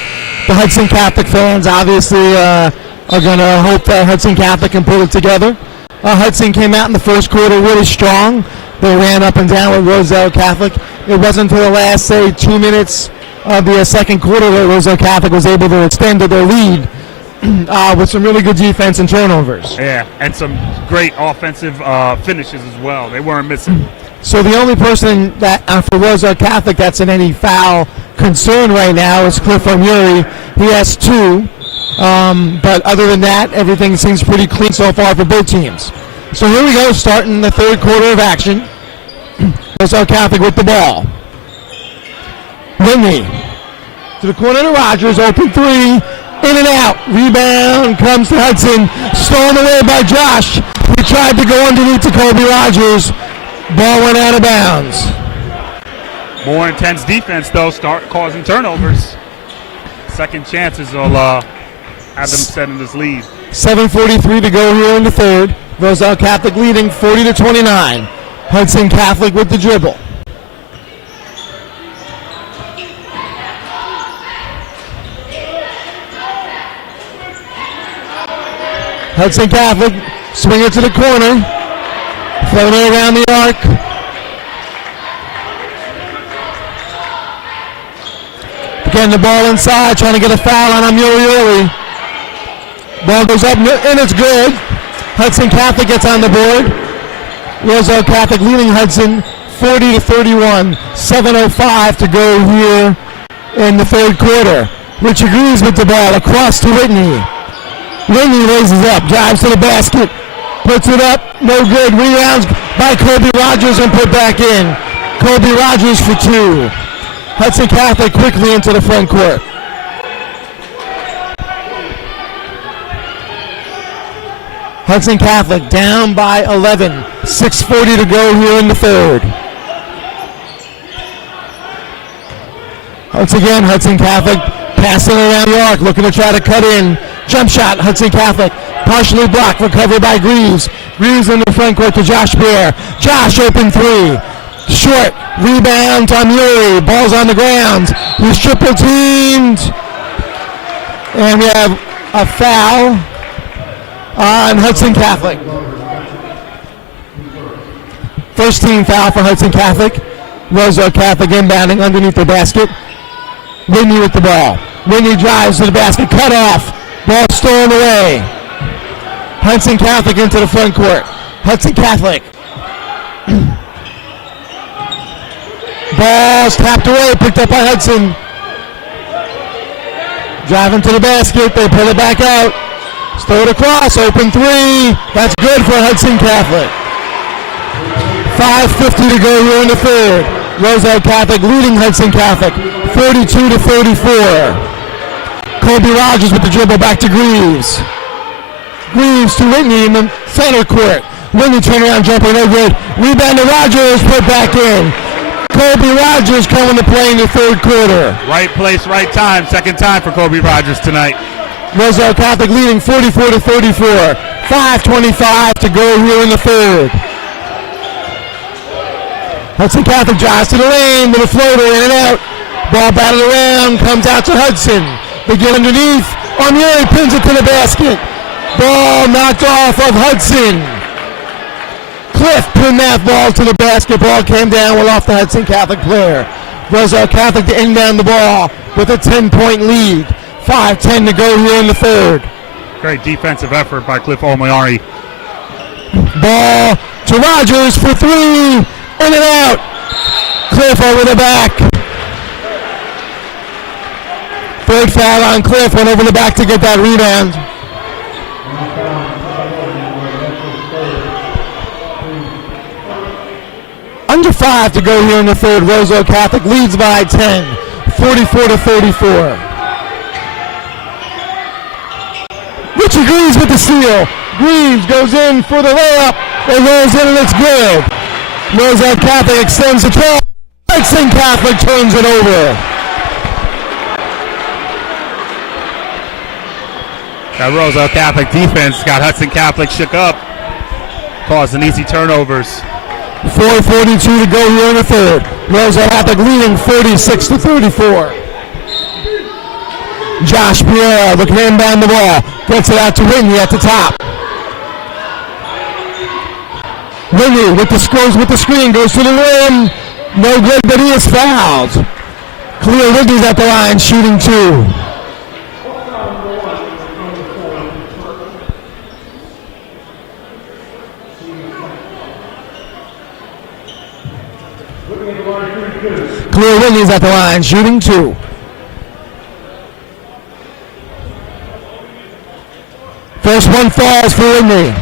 The Hudson Catholic fans obviously are going to hope that Hudson Catholic can pull it together. Hudson came out in the first quarter really strong. They ran up and down with Roselle Catholic. It wasn't until the last, 2 minutes of the second quarter that Roselle Catholic was able to extend their lead with some really good defense and turnovers. Yeah, and some great offensive finishes as well. They weren't missing. So the only person that for Roselle Catholic that's in any foul concern right now is Cliff O'Murray. He has 2. But other than that, everything seems pretty clean so far for both teams. So here we go, starting the third quarter of action. Roselle Catholic with the ball. Whitney to the corner to Rogers, open 3, in and out. Rebound comes to Hudson, stolen away by Josh. He tried to go underneath to Kobe Rogers. Ball went out of bounds. More intense defense, though, start causing turnovers. Second chances will have them setting this lead. 7:43 to go here in the third. Roselle Catholic leading 40-29. Hudson Catholic with the dribble. Hudson Catholic swing it to the corner. Floating around the arc. Getting the ball inside, trying to get a foul on Amurioli. Ball goes up, and it's good. Hudson Catholic gets on the board. Roselle Catholic leading Hudson 40-31. 7:05 to go here in the third quarter. Richard Greaves with the ball across to Whitney. Whitney raises up, drives to the basket, puts it up, no good. Rebounds by Kobe Rogers and put back in. Kobe Rogers for two. Hudson Catholic quickly into the front court. Hudson Catholic down by 11. 6:40 to go here in the third. Once again, Hudson Catholic passing around the arc, looking to try to cut in. Jump shot, Hudson Catholic, partially blocked, recovered by Greaves. Greaves in the front court to Josh Bear. Josh open three. Short, rebound to Muri. Ball's on the ground. He's triple teamed. And we have a foul on Hudson Catholic. First team foul for Hudson Catholic. Roselle Catholic inbounding underneath the basket. Whitney with the ball. Whitney drives to the basket, cut off. Ball stolen away. Hudson Catholic into the front court. Hudson Catholic. Ball's tapped away, picked up by Hudson. Driving to the basket, they pull it back out. Throw it across, open three. That's good for Hudson Catholic. 5:50 to go here in the third. Roselle Catholic leading Hudson Catholic 42-34. Kobe Rogers with the dribble back to Greaves. Greaves to Whitney in the center court. Whitney turnaround jumper, no good. Rebound to Rogers, put back in. Kobe Rogers coming to play in the third quarter. Right place, right time. Second time for Kobe Rogers tonight. Roselle Catholic leading 44-34. 5:25 to go here in the third. Hudson Catholic drives to the lane with a floater in and out. Ball batted around, comes out to Hudson. They get underneath. Amuri pins it to the basket. Ball knocked off of Hudson. Cliff pinned that ball to the basket. Ball came down, went off the Hudson Catholic player. Roselle Catholic to inbound the ball with a 10-point lead. 5:10 to go here in the third. Great defensive effort by Cliff Omari. Ball to Rogers for three. In and out. Cliff over the back. Third foul on Cliff. Went over the back to get that rebound. Under 5 to go here in the third. Roselle Catholic leads by 10. 44-34. Richard Greaves with the steal. Greaves goes in for the layup. It rolls in and it's good. Roselle Catholic extends the 12. Hudson Catholic turns it over. That Roselle Catholic defense got Hudson Catholic shook up, causing easy turnovers. 4:42 to go here in the third. Roselle Catholic leading 46-34. Josh Pierre looking to inbound the ball. Gets it out to Whitney at the top. Whitney with the screen goes to the rim. No good, but he is fouled. Cleo Whitney's at the line shooting two. Cleo Whitney's at the line shooting two. First one falls for Whitney.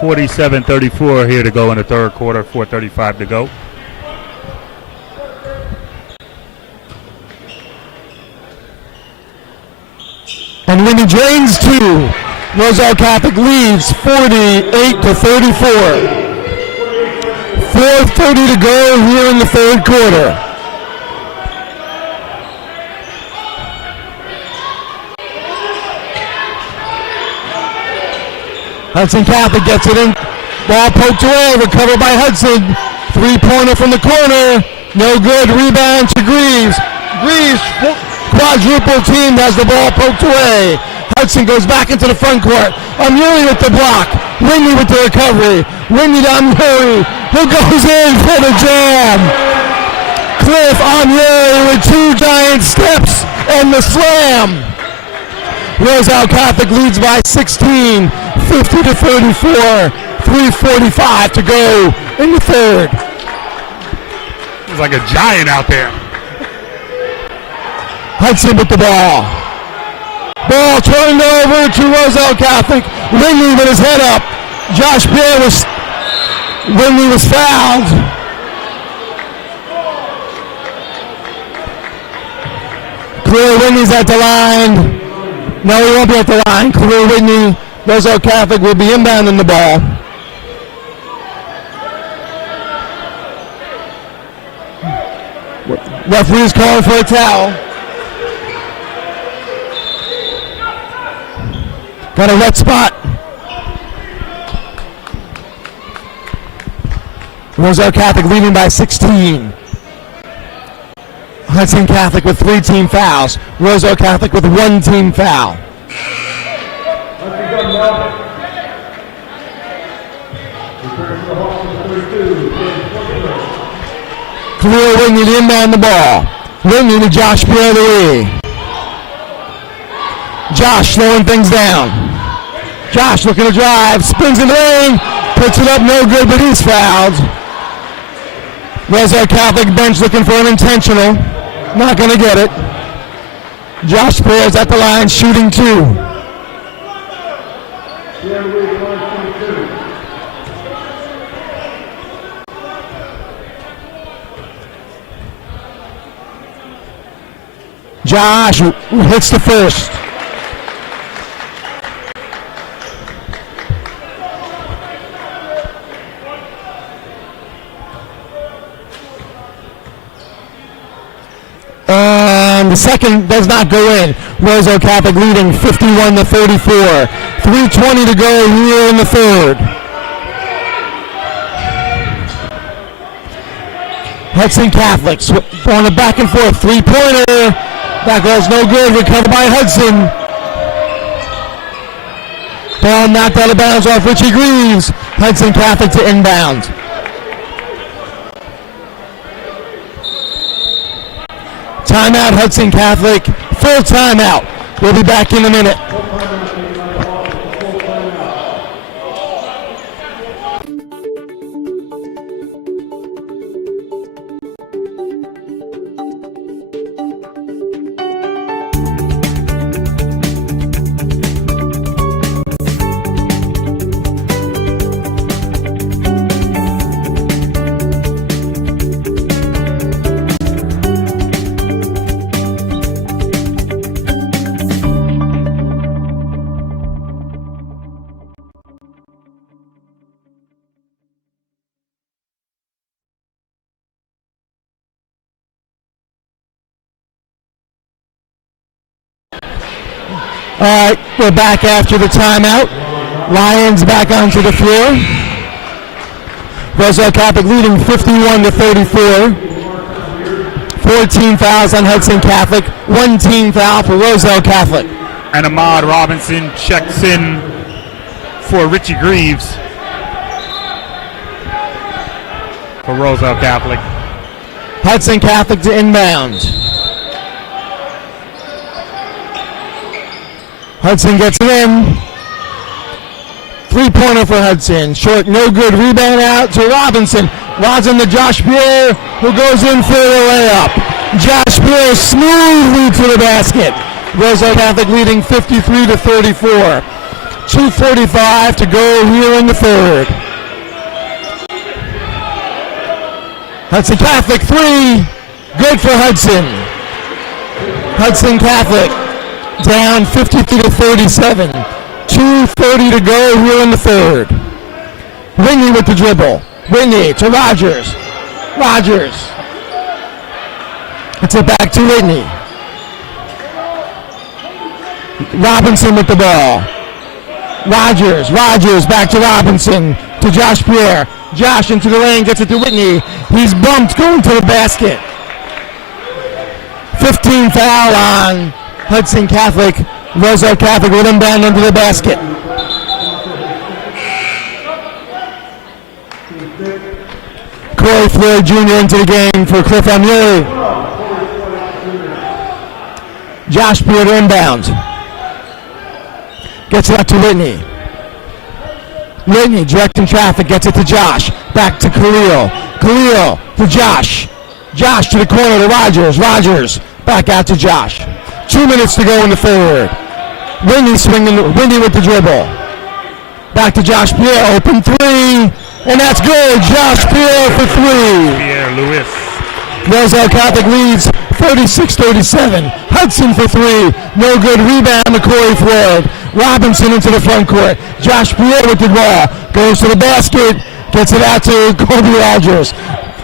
47-34 here to go in the third quarter, 4:35 to go. And Whitney drains two. Roselle Catholic leads 48-34. 4:30 to go here in the third quarter. Hudson Catholic gets it in. Ball poked away, recovered by Hudson. Three-pointer from the corner. No good. Rebound to Greaves. Greaves quadruple teamed as the ball poked away. Hudson goes back into the front court. Amuri with the block. Whitney with the recovery. Whitney to Amuri, who goes in for the jam. Cliff Amuri with 2 giant steps and the slam. Roselle Catholic leads by 16, 50-34, 3:45 to go in the third. It's like a giant out there. Hudson with the ball. Ball turned over to Roselle Catholic. Whitney with his head up. Josh Bear Whitney was fouled. Khalil Whitney's at the line. No, he won't be at the line. Khalil Whitney, Roselle Catholic will be inbounding the ball. Referee's calling for a towel. Got a wet spot. Roselle Catholic leading by 16. Hudson Catholic with 3 team fouls. Roselle Catholic with 1 team foul. Khalil Whitney to inbound the ball. Whitney to Josh Pierre-Louis. Josh slowing things down. Josh looking to drive, spins in the lane, puts it up, no good, but he's fouled. Roselle Catholic bench looking for an intentional. Not going to get it. Josh Pierre's at the line, shooting 2. Josh hits the first. And the second does not go in. Roselle Catholic leading 51-34. 3:20 to go here in the third. Hudson Catholic on a back and forth 3-pointer. That goes no good. Recovered by Hudson. Ball knocked out of bounds off Richie Greaves. Hudson Catholic to inbound. Timeout, Hudson Catholic. Full timeout. We'll be back in a minute. All right, we're back after the timeout. Lions back onto the floor. Roselle Catholic leading 51-34. 14 fouls on Hudson Catholic. 1 team foul for Roselle Catholic. And Ahmad Robinson checks in for Richie Greaves for Roselle Catholic. Hudson Catholic to inbound. Hudson gets it in. 3-pointer for Hudson. Short, no good. Rebound out to Robinson. Robinson to Josh Pierre, who goes in for the layup. Josh Pierre smoothly to the basket. Roselle Catholic leading 53-34. 2:45 to go here in the third. Hudson Catholic 3. Good for Hudson. Hudson Catholic down 53-37. 2:30 to go here in the third. Whitney with the dribble. Whitney to Rogers. Rogers. It's it back to Whitney. Robinson with the ball. Rogers back to Robinson. To Josh Pierre. Josh into the lane, gets it to Whitney. He's bumped, going to the basket. 15 foul on Hudson Catholic. Roselle Catholic with inbound under the basket. Corey Floyd Jr. into the game for Cliff Amueli. Josh Peter inbounds. Gets it out to Whitney. Whitney directing traffic, gets it to Josh. Back to Khalil. Khalil to Josh. Josh to the corner to Rogers. Rogers back out to Josh. 2 minutes to go in the third. Whitney swinging. Whitney with the dribble. Back to Josh Pierre. Open three. And that's good. Josh Pierre for three. Pierre Lewis. Roselle Catholic leads 36-37. Hudson for three. No good. Rebound to Corey Floyd. Robinson into the front court. Josh Pierre with the ball. Goes to the basket. Gets it out to Kobe Rogers.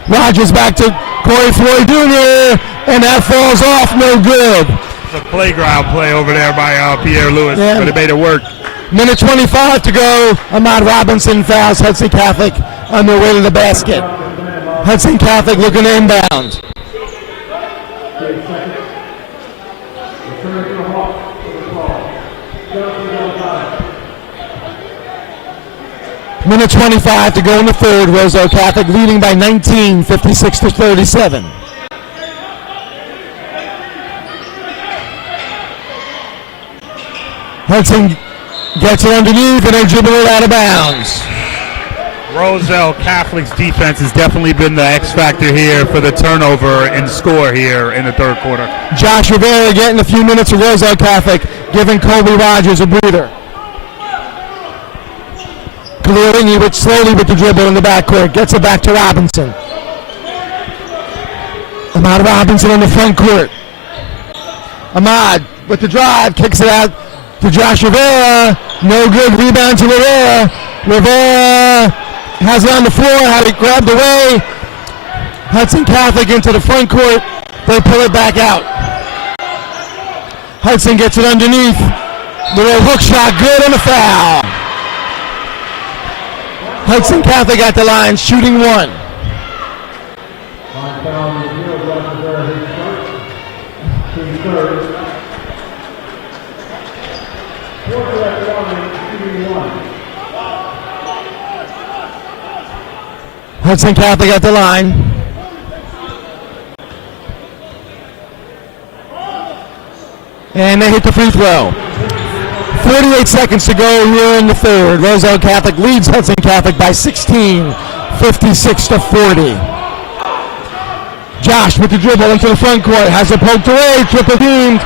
Rogers back to Corey Floyd Jr. And that falls off. No good. It's a playground play over there by Pierre Lewis. Yeah. But it made it work. Minute 25 to go. Ahmad Robinson fouls Hudson Catholic on their way to the basket. Hudson Catholic looking to inbound. Minute 25 to go in the third. Roselle Catholic leading by 19, 56-37. Hudson gets it underneath and they dribble it out of bounds. Roselle Catholic's defense has definitely been the X factor here for the turnover and score here in the third quarter. Josh Rivera getting a few minutes of Roselle Catholic, giving Kobe Rogers a breather. Khalil with slowly with the dribble in the backcourt, gets it back to Robinson. Ahmad Robinson in the front court. Ahmad with the drive, kicks it out to Josh Rivera. No good. Rebound to Rivera. Rivera has it on the floor, had it grabbed away. Hudson Catholic into the front court. They pull it back out. Hudson gets it underneath. Little hook shot, good, and a foul. Hudson Catholic at the line, shooting one. Hudson Catholic at the line. And they hit the free throw. 48 seconds to go here in the third. Roselle Catholic leads Hudson Catholic by 16, 56-40. Josh with the dribble into the front court. Has it poked away, triple teamed.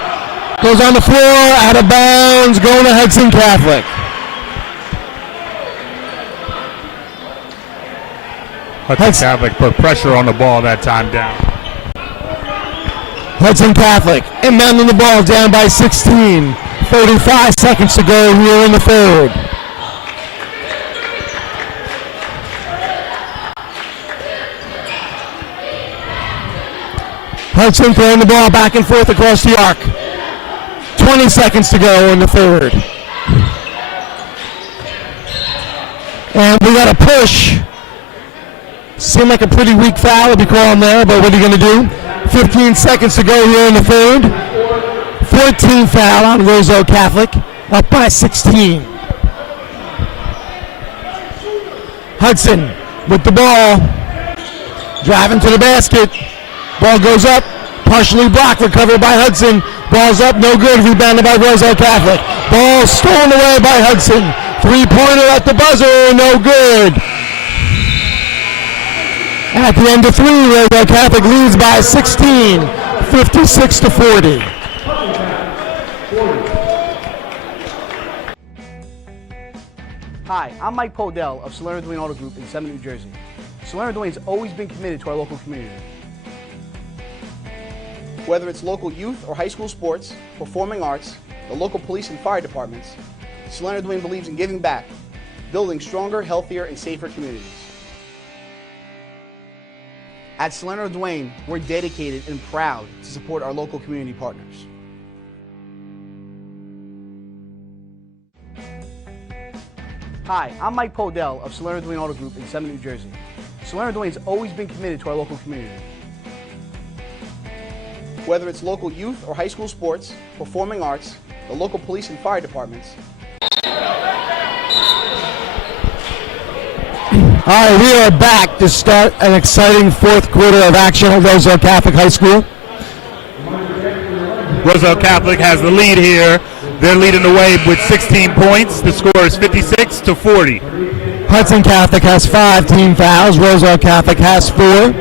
Goes on the floor, out of bounds, going to Hudson Catholic. Hudson Catholic put pressure on the ball that time down. Hudson Catholic inbounding the ball down by 16. 35 seconds to go here in the third. Hudson throwing the ball back and forth across the arc. 20 seconds to go in the third. And we got a push. Seemed like a pretty weak foul to be called there, but what are you going to do? 15 seconds to go here in the third. 14 foul on Roselle Catholic, up by 16. Hudson with the ball, driving to the basket. Ball goes up, partially blocked, recovered by Hudson. Ball's up, no good, rebounded by Roselle Catholic. Ball stolen away by Hudson. Three-pointer at the buzzer, no good. At the end of three, Roselle Catholic leads by 16, 56-40. Hi, I'm Mike Podell of Salerno Dwayne Auto Group in Summit, New Jersey. Salerno Dwayne's always been committed to our local community. Whether it's local youth or high school sports, performing arts, the local police and fire departments, Salerno Dwayne believes in giving back, building stronger, healthier, and safer communities. At Salerno Dwayne, we're dedicated and proud to support our local community partners. Hi, I'm Mike Podell of Salerno Dwayne Auto Group in Summit, New Jersey. Salerno Dwayne's always been committed to our local community. Whether it's local youth or high school sports, performing arts, the local police and fire departments. All right, we are back to start an exciting fourth quarter of action at Roselle Catholic High School. Roselle Catholic has the lead here. They're leading the way with 16 points. The score is 56-40. Hudson Catholic has 5 team fouls. Roselle Catholic has 4.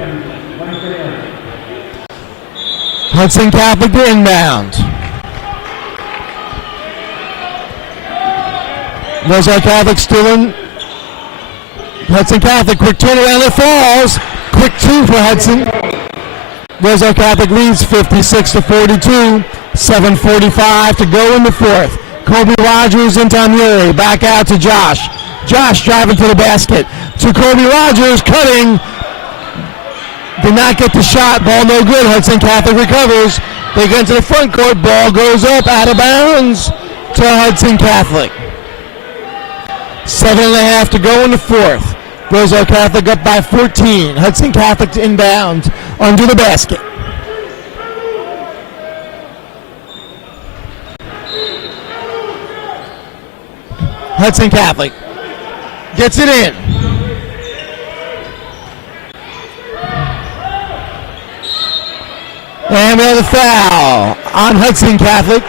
Hudson Catholic to inbound. Roselle Catholic still in. Hudson Catholic, quick turnaround, it falls. Quick 2 for Hudson. Roselle Catholic leads 56-42. 7:45 to go in the fourth. Kobe Rogers into Amuri. Back out to Josh. Josh driving to the basket. To Kobe Rogers, cutting. Did not get the shot. Ball no good. Hudson Catholic recovers. They get into the front court. Ball goes up out of bounds to Hudson Catholic. 7.5 to go in the fourth. Roselle Catholic up by 14. Hudson Catholic to inbound under the basket. Hudson Catholic gets it in. And we have a foul on Hudson Catholic.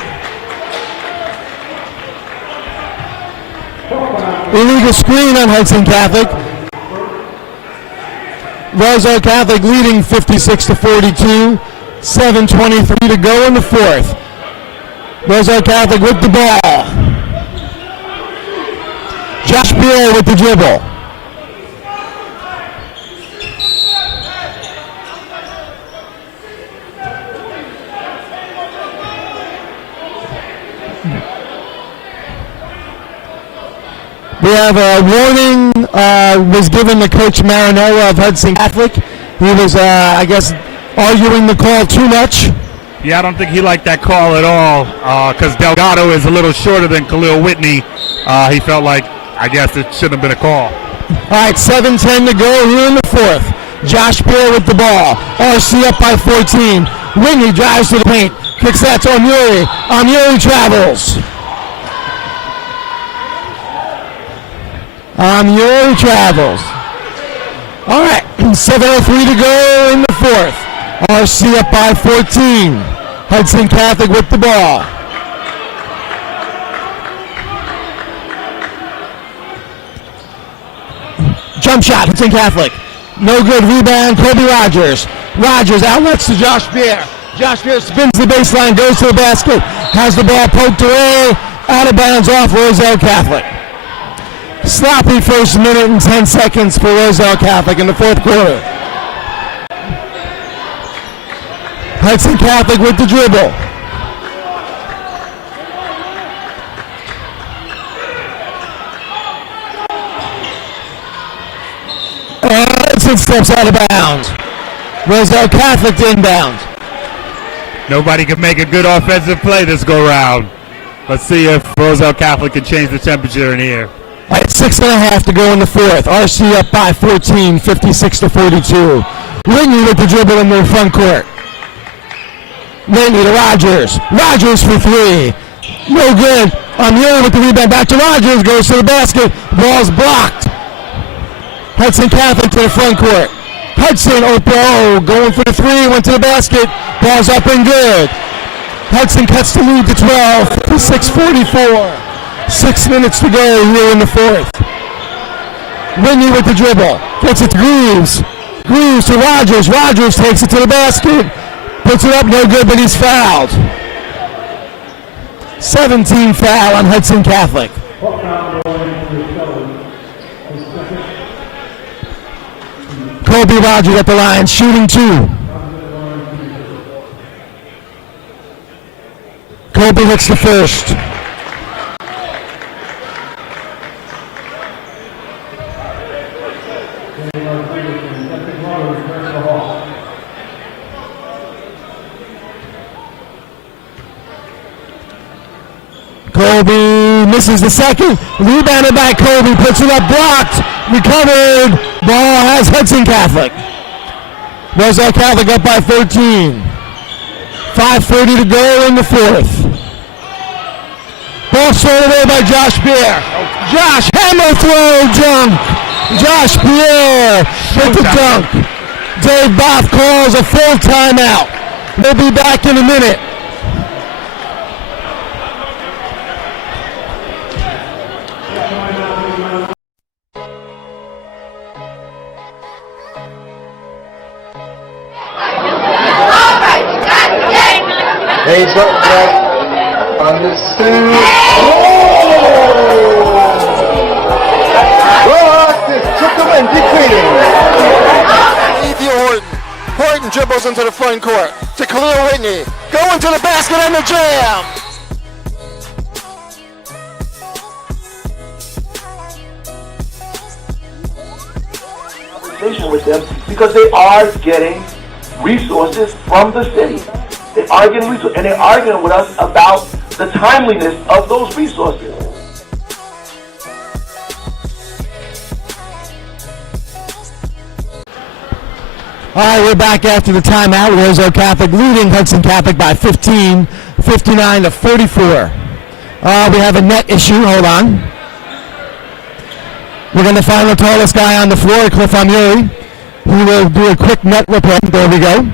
Illegal screen on Hudson Catholic. Roselle Catholic leading 56-42. 7:23 to go in the fourth. Roselle Catholic with the ball. Josh Beal with the dribble. We have a warning was given to Coach Marinella of Hudson Catholic. He was, I guess, arguing the call too much. Yeah, I don't think he liked that call at all because Delgado is a little shorter than Khalil Whitney. He felt like, I guess, it shouldn't have been a call. All right, 7:10 to go here in the fourth. Josh Beal with the ball. RC up by 14. Whitney drives to the paint. Kicks that to Amuri. Amuri travels. Amuri travels. All right, 7:03 to go in the fourth. RC up by 14. Hudson Catholic with the ball. Jump shot, Hudson Catholic. No good, rebound, Kobe Rogers. Rogers outlets to Josh Beer. Josh Beer spins the baseline, goes to the basket, has the ball poked away, out of bounds off Roselle Catholic. Sloppy first minute and 10 seconds for Roselle Catholic in the fourth quarter. Hudson Catholic with the dribble. Hudson steps out of bounds. Roselle Catholic to inbound. Nobody can make a good offensive play this go round. Let's see if Roselle Catholic can change the temperature in here. All right, 6.5 to go in the fourth. RC up by 14, 56-42. Whitney with the dribble in the front court. Whitney to Rogers. Rogers for 3. No good. Amuri with the rebound. Back to Rogers. Goes to the basket. Ball's blocked. Hudson Catholic to the front court. Hudson, going for the 3. Went to the basket. Ball's up and good. Hudson cuts the lead to 12. 56-44. 6 minutes to go here in the fourth. Whitney with the dribble. Gets it to Greaves. Greaves to Rogers. Rogers takes it to the basket. Puts it up, no good, but he's fouled. 17 foul on Hudson Catholic. Kobe Rogers at the line, shooting 2. Kobe hits the first. Kobe misses the second. Rebounded by Kobe. Puts it up. Blocked. Recovered. Ball has Hudson Catholic. Roselle Catholic up by 13. 5:30 to go in the fourth. Ball thrown away by Josh Pierre. Josh, hammer throw, dunk. Josh Pierre with the dunk. Dave Boff calls a full timeout. They'll be back in a minute. Hey, Brett, on this two. Took the win, defeating. Ethan Horton. Horton dribbles into the front court to Khalil Whitney. Going to the basket and the jam. With them because they are getting resources from the city. They are getting resources, and they're arguing with us about the timeliness of those resources. All right, we're back after the timeout. Roselle Catholic leading Hudson Catholic by 15, 59 to 44. We have a net issue. Hold on. We're going to find the tallest guy on the floor, Cliff Amuri. He will do a quick net repair. There we go.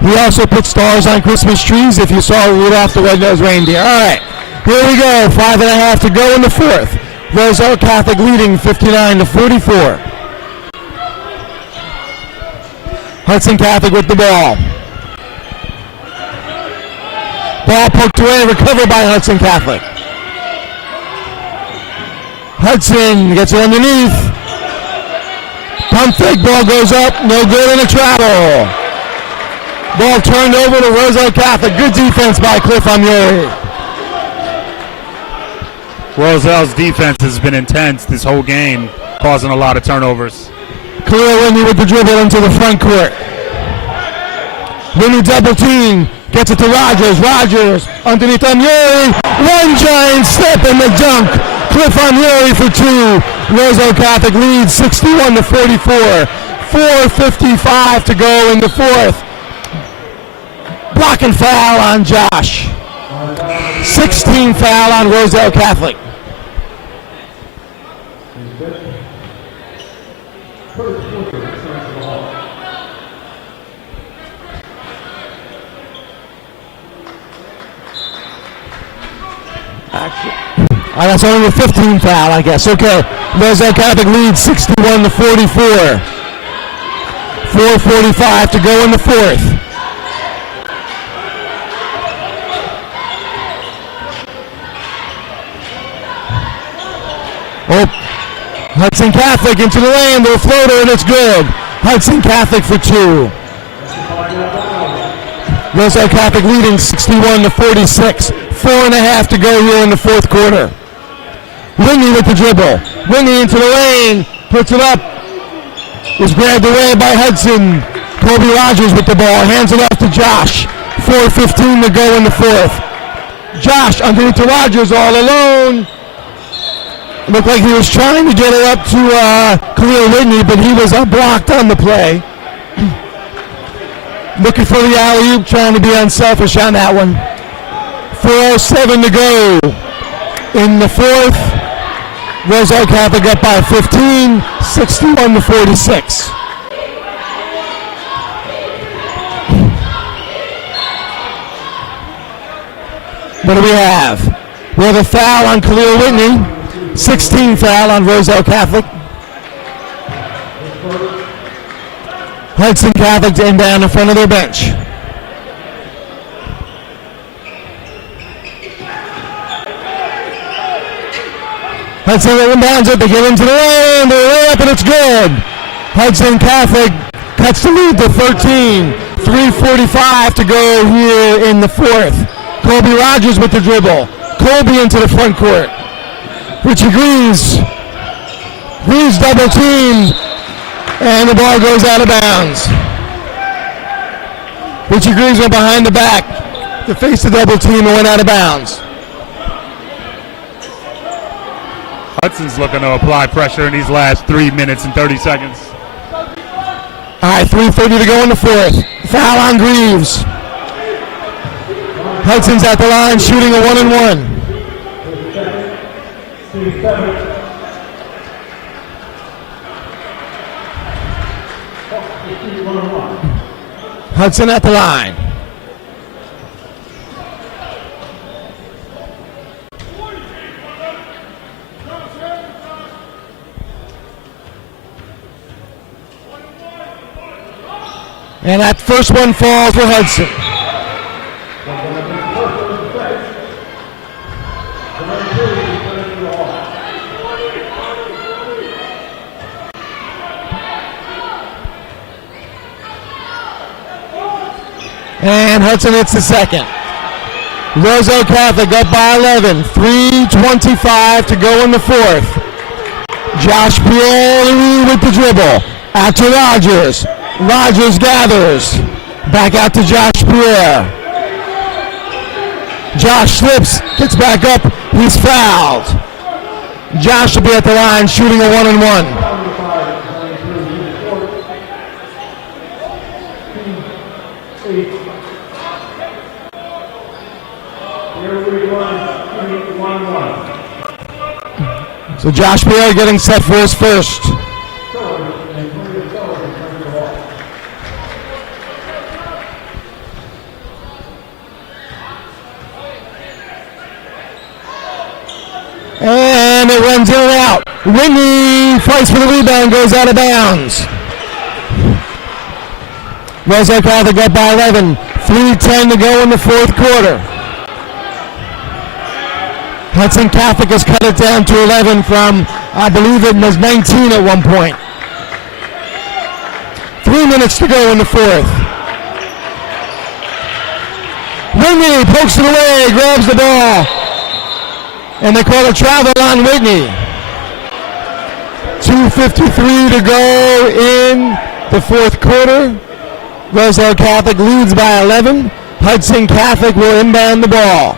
He also put stars on Christmas trees if you saw Rudolph the Red-Nosed Reindeer. All right, here we go. 5.5 to go in the fourth. Roselle Catholic leading 59 to 44. Hudson Catholic with the ball. Ball poked away, recovered by Hudson Catholic. Hudson gets it underneath. Pump fake, ball goes up, no good in the travel. Ball turned over to Roselle Catholic. Good defense by Cliff Amuri. Roselle's defense has been intense this whole game, causing a lot of turnovers. Khalil Whitney with the dribble into the front court. Whitney double team, gets it to Rogers. Rogers underneath Amuri. One giant step in the dunk. Cliff Amuri for two. Roselle Catholic leads 61 to 44. 4:55 to go in the fourth. Block and foul on Josh. 16 foul on Roselle Catholic. That's only a 15 foul, I guess. Okay, Roselle Catholic leads 61 to 44. 4:45 to go in the fourth. Oh, Hudson Catholic into the lane, their floater, and it's good. Hudson Catholic for two. Roselle Catholic leading 61 to 46. 4.5 to go here in the fourth quarter. Whitney with the dribble. Whitney into the lane, puts it up. Was grabbed away by Hudson. Kobe Rogers with the ball, hands it off to Josh. 4:15 to go in the fourth. Josh underneath to Rogers all alone. Looked like he was trying to get it up to Khalil Whitney, but he was blocked on the play. Looking for the alley-oop, trying to be unselfish on that one. 4:07 to go in the fourth. Roselle Catholic up by 15, 61 to 46. What do we have? We have a foul on Khalil Whitney. 16 foul on Roselle Catholic. Hudson Catholic to end down in front of their bench. Hudson inbounds it, they get into the lane, they're way up and it's good. Hudson Catholic cuts the lead to 13. 3:45 to go here in the fourth. Colby Rogers with the dribble. Colby into the front court. Richie Greaves double teamed, and the ball goes out of bounds. Richie Greaves went behind the back to face the double team and went out of bounds. Hudson's looking to apply pressure in these last 3 minutes and 30 seconds. All right, 3:30 to go in the fourth. Foul on Greaves. Hudson's at the line shooting a 1-and-1. Hudson at the line. And that first one falls for Hudson. And Hudson hits the second. Roselle Catholic up by 11. 3:25 to go in the fourth. Josh Pierre with the dribble. Out to Rogers. Rogers gathers. Back out to Josh Pierre. Josh slips. Gets back up. He's fouled. Josh will be at the line shooting a 1-and-1. So Josh Pierre getting set for his first. And it runs in and out. Whitney fights for the rebound, goes out of bounds. Roselle Catholic up by 11. 3:10 to go in the fourth quarter. Hudson Catholic has cut it down to 11 from, I believe it was 19 at one point. 3 minutes to go in the fourth. Whitney pokes it away, grabs the ball. And they call a travel on Whitney. 2:53 to go in the fourth quarter. Roselle Catholic leads by 11. Hudson Catholic will inbound the ball.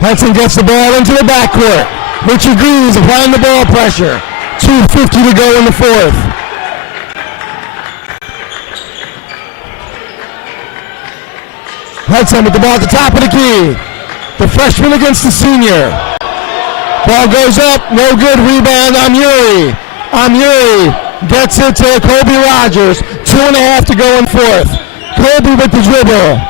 Hudson gets the ball into the backcourt. Richie Greaves applying the ball pressure. 2:50 to go in the fourth. Hudson with the ball at the top of the key. The freshman against the senior. Ball goes up, no good. Rebound on Yuri. Yuri gets it to Kobe Rogers. 2.5 to go in fourth. Kobe with the dribble.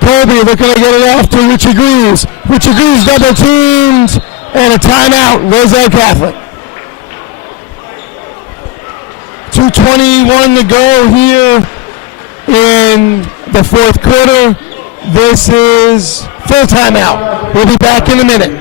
Kobe looking to get it off to Richie Greaves. Richie Greaves double teamed and a timeout. Roselle Catholic. 2:21 to go here in the fourth quarter. This is full timeout. We'll be back in a minute.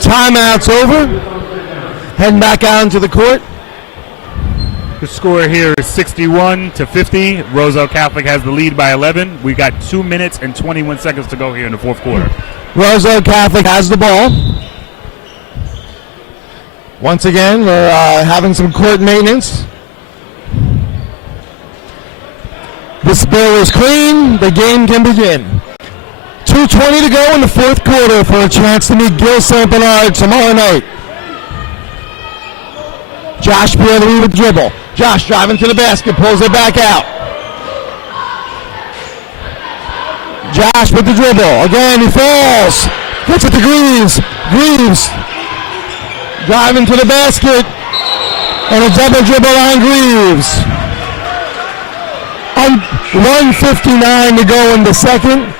Timeout's over. Heading back out into the court. The score here is 61-50. Roselle Catholic has the lead by 11. We got 2 minutes and 21 seconds to go here in the fourth quarter. Roselle Catholic has the ball. Once again, we're having some court maintenance. This bill is clean. The game can begin. 2:20 to go in the fourth quarter for a chance to meet Gil St. Bernard tomorrow night. Josh Pierre with the dribble. Josh driving to the basket, pulls it back out. Josh with the dribble. Again, he falls. Gets it to Greaves. Greaves driving to the basket. And a double dribble on Greaves. 1:59 to go in the second.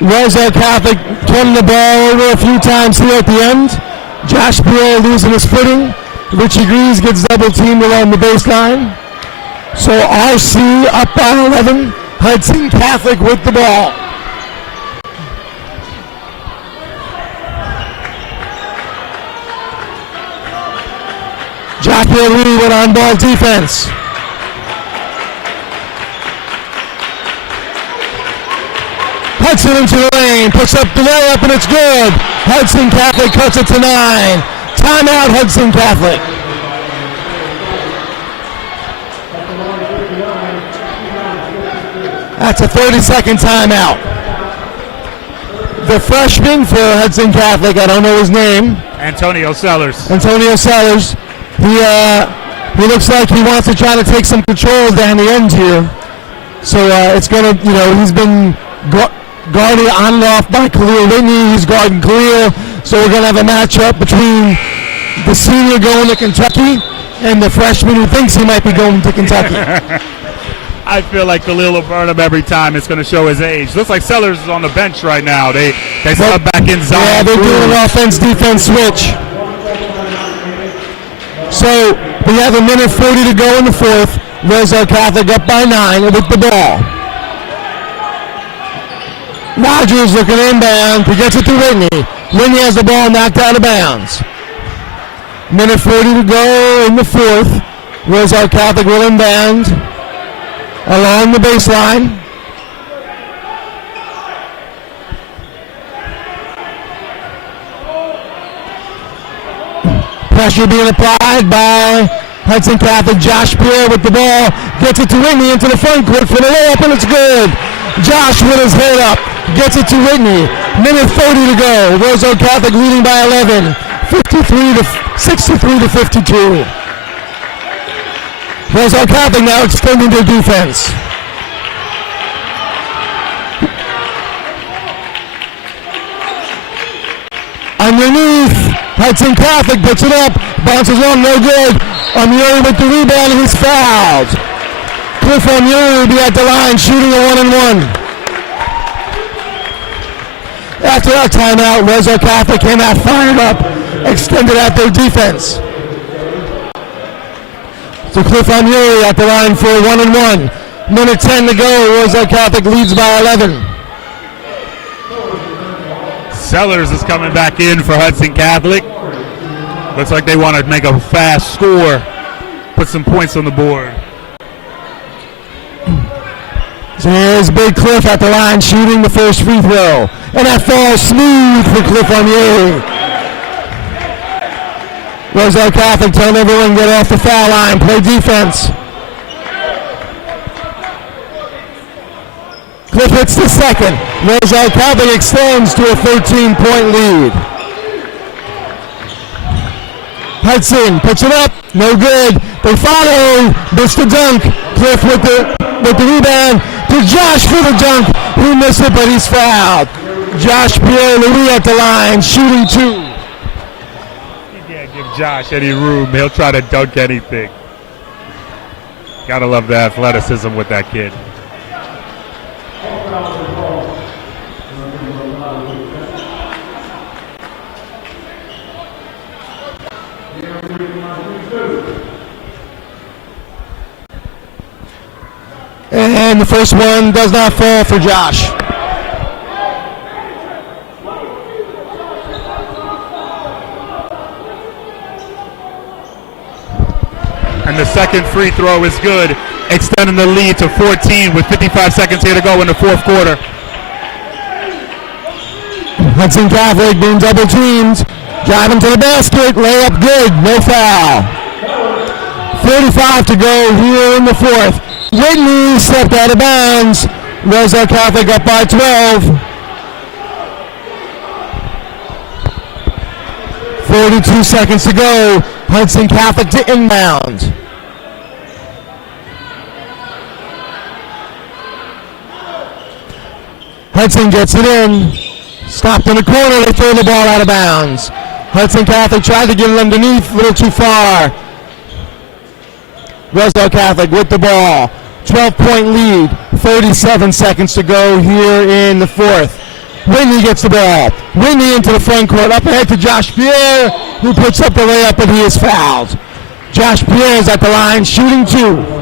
Roselle Catholic turning the ball over a few times here at the end. Josh Beal losing his footing. Richie Greaves gets double teamed along the baseline. So RC up by 11. Hudson Catholic with the ball. Josh Beal with on-ball defense. Hudson into the lane, puts up the layup, and it's good. Hudson Catholic cuts it to 9. Timeout, Hudson Catholic. That's a 30-second timeout. The freshman for Hudson Catholic, I don't know his name. Antonio Sellers. Antonio Sellers. He looks like he wants to try to take some control down the end here. So it's going to, he's been guarded on and off by Khalil Whitney. He's guarding Khalil. So we're going to have a matchup between the senior going to Kentucky and the freshman who thinks he might be going to Kentucky. I feel like Khalil will burn him every time. It's going to show his age. Looks like Sellers is on the bench right now. They sub back in zone. Yeah, they're doing an offense-defense switch. So we have 1:40 to go in the fourth. Roselle Catholic up by 9 with the ball. Rogers looking inbound. He gets it to Whitney. Whitney has the ball knocked out of bounds. 1:40 to go in the fourth. Roselle Catholic will inbound along the baseline. Pressure being applied by Hudson Catholic. Josh Pierre with the ball. Gets it to Whitney into the front court for the layup, and it's good. Josh with his head up. Gets it to Whitney. 1:40 to go. Roselle Catholic leading by 11. 63 to 52. Roselle Catholic now extending their defense. Underneath, Hudson Catholic puts it up, bounces on, no good. Amuri with the rebound, and he's fouled. Cliff Amuri will be at the line shooting a 1-and-1. After that timeout, Roselle Catholic came out fired up, extended out their defense. So Cliff Amuri at the line for a 1-and-1. 1:10 to go, Roselle Catholic leads by 11. Sellers is coming back in for Hudson Catholic. Looks like they want to make a fast score, put some points on the board. So here's Big Cliff at the line shooting the first free throw. And that falls smooth for Cliff Onier. Roselle Catholic telling everyone get off the foul line, play defense. Cliff hits the second. Roselle Catholic extends to a 13-point lead. Hudson puts it up, no good. They follow, missed the dunk. Cliff with the rebound to Josh for the dunk. He missed it, but he's fouled. Josh Pierre-Louis at the line, shooting 2. You can't give Josh any room. He'll try to dunk anything. Gotta love the athleticism with that kid. And the first one does not fall for Josh. And the second free throw is good, extending the lead to 14 with 55 seconds here to go in the fourth quarter. Hudson Catholic being double teamed. Driving to the basket, layup good, no foul. 45 to go here in the fourth. Whitney stepped out of bounds. Roselle Catholic up by 12. 42 seconds to go. Hudson Catholic to inbound. Hudson gets it in. Stopped in the corner. They throw the ball out of bounds. Hudson Catholic tried to get it underneath, a little too far. Roselle Catholic with the ball. 12-point lead. 37 seconds to go here in the fourth. Whitney gets the ball. Whitney into the front court. Up ahead to Josh Pierre, who puts up the layup, but he is fouled. Josh Pierre is at the line, shooting 2.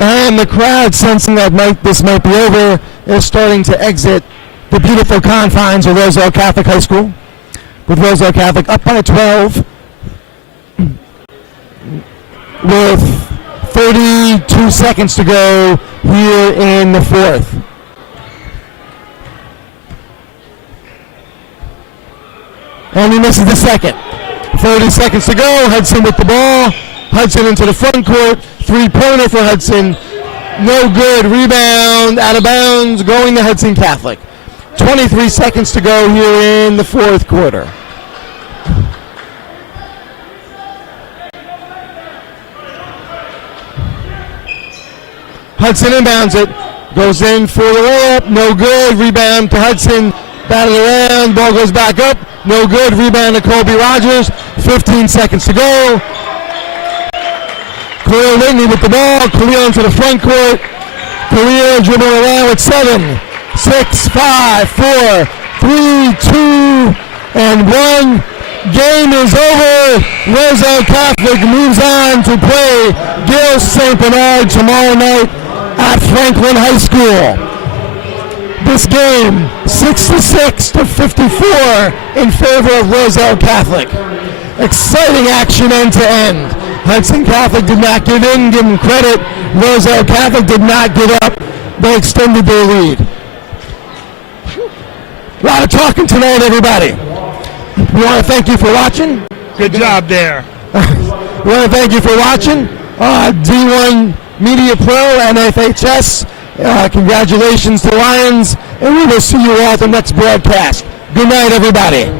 And the crowd, sensing that this might be over, is starting to exit the beautiful confines of Roselle Catholic High School, with Roselle Catholic up by 12 with 32 seconds to go here in the fourth. And he misses the second. 30 seconds to go. Hudson with the ball. Hudson into the front court. Three-pointer for Hudson. No good. Rebound out of bounds going to Hudson Catholic. 23 seconds to go here in the fourth quarter. Hudson inbounds it. Goes in for the layup. No good. Rebound to Hudson. Batted around. Ball goes back up. No good. Rebound to Colby Rogers. 15 seconds to go. Khalil Whitney with the ball. Khalil into the front court. Khalil dribbling around with 7, 6, 5, 4, 3, 2, and 1. Game is over. Roselle Catholic moves on to play Gil St. Bernard tomorrow night at Franklin High School. This game, 66 to 54 in favor of Roselle Catholic. Exciting action end to end. Hudson Catholic did not give in, give them credit. Roselle Catholic did not give up. They extended their lead. A lot of talking tonight, everybody. We want to thank you for watching. Good job there. We want to thank you for watching. D1 Media Pro and FHS. Congratulations to Lions, and we will see you all at the next broadcast. Good night, everybody.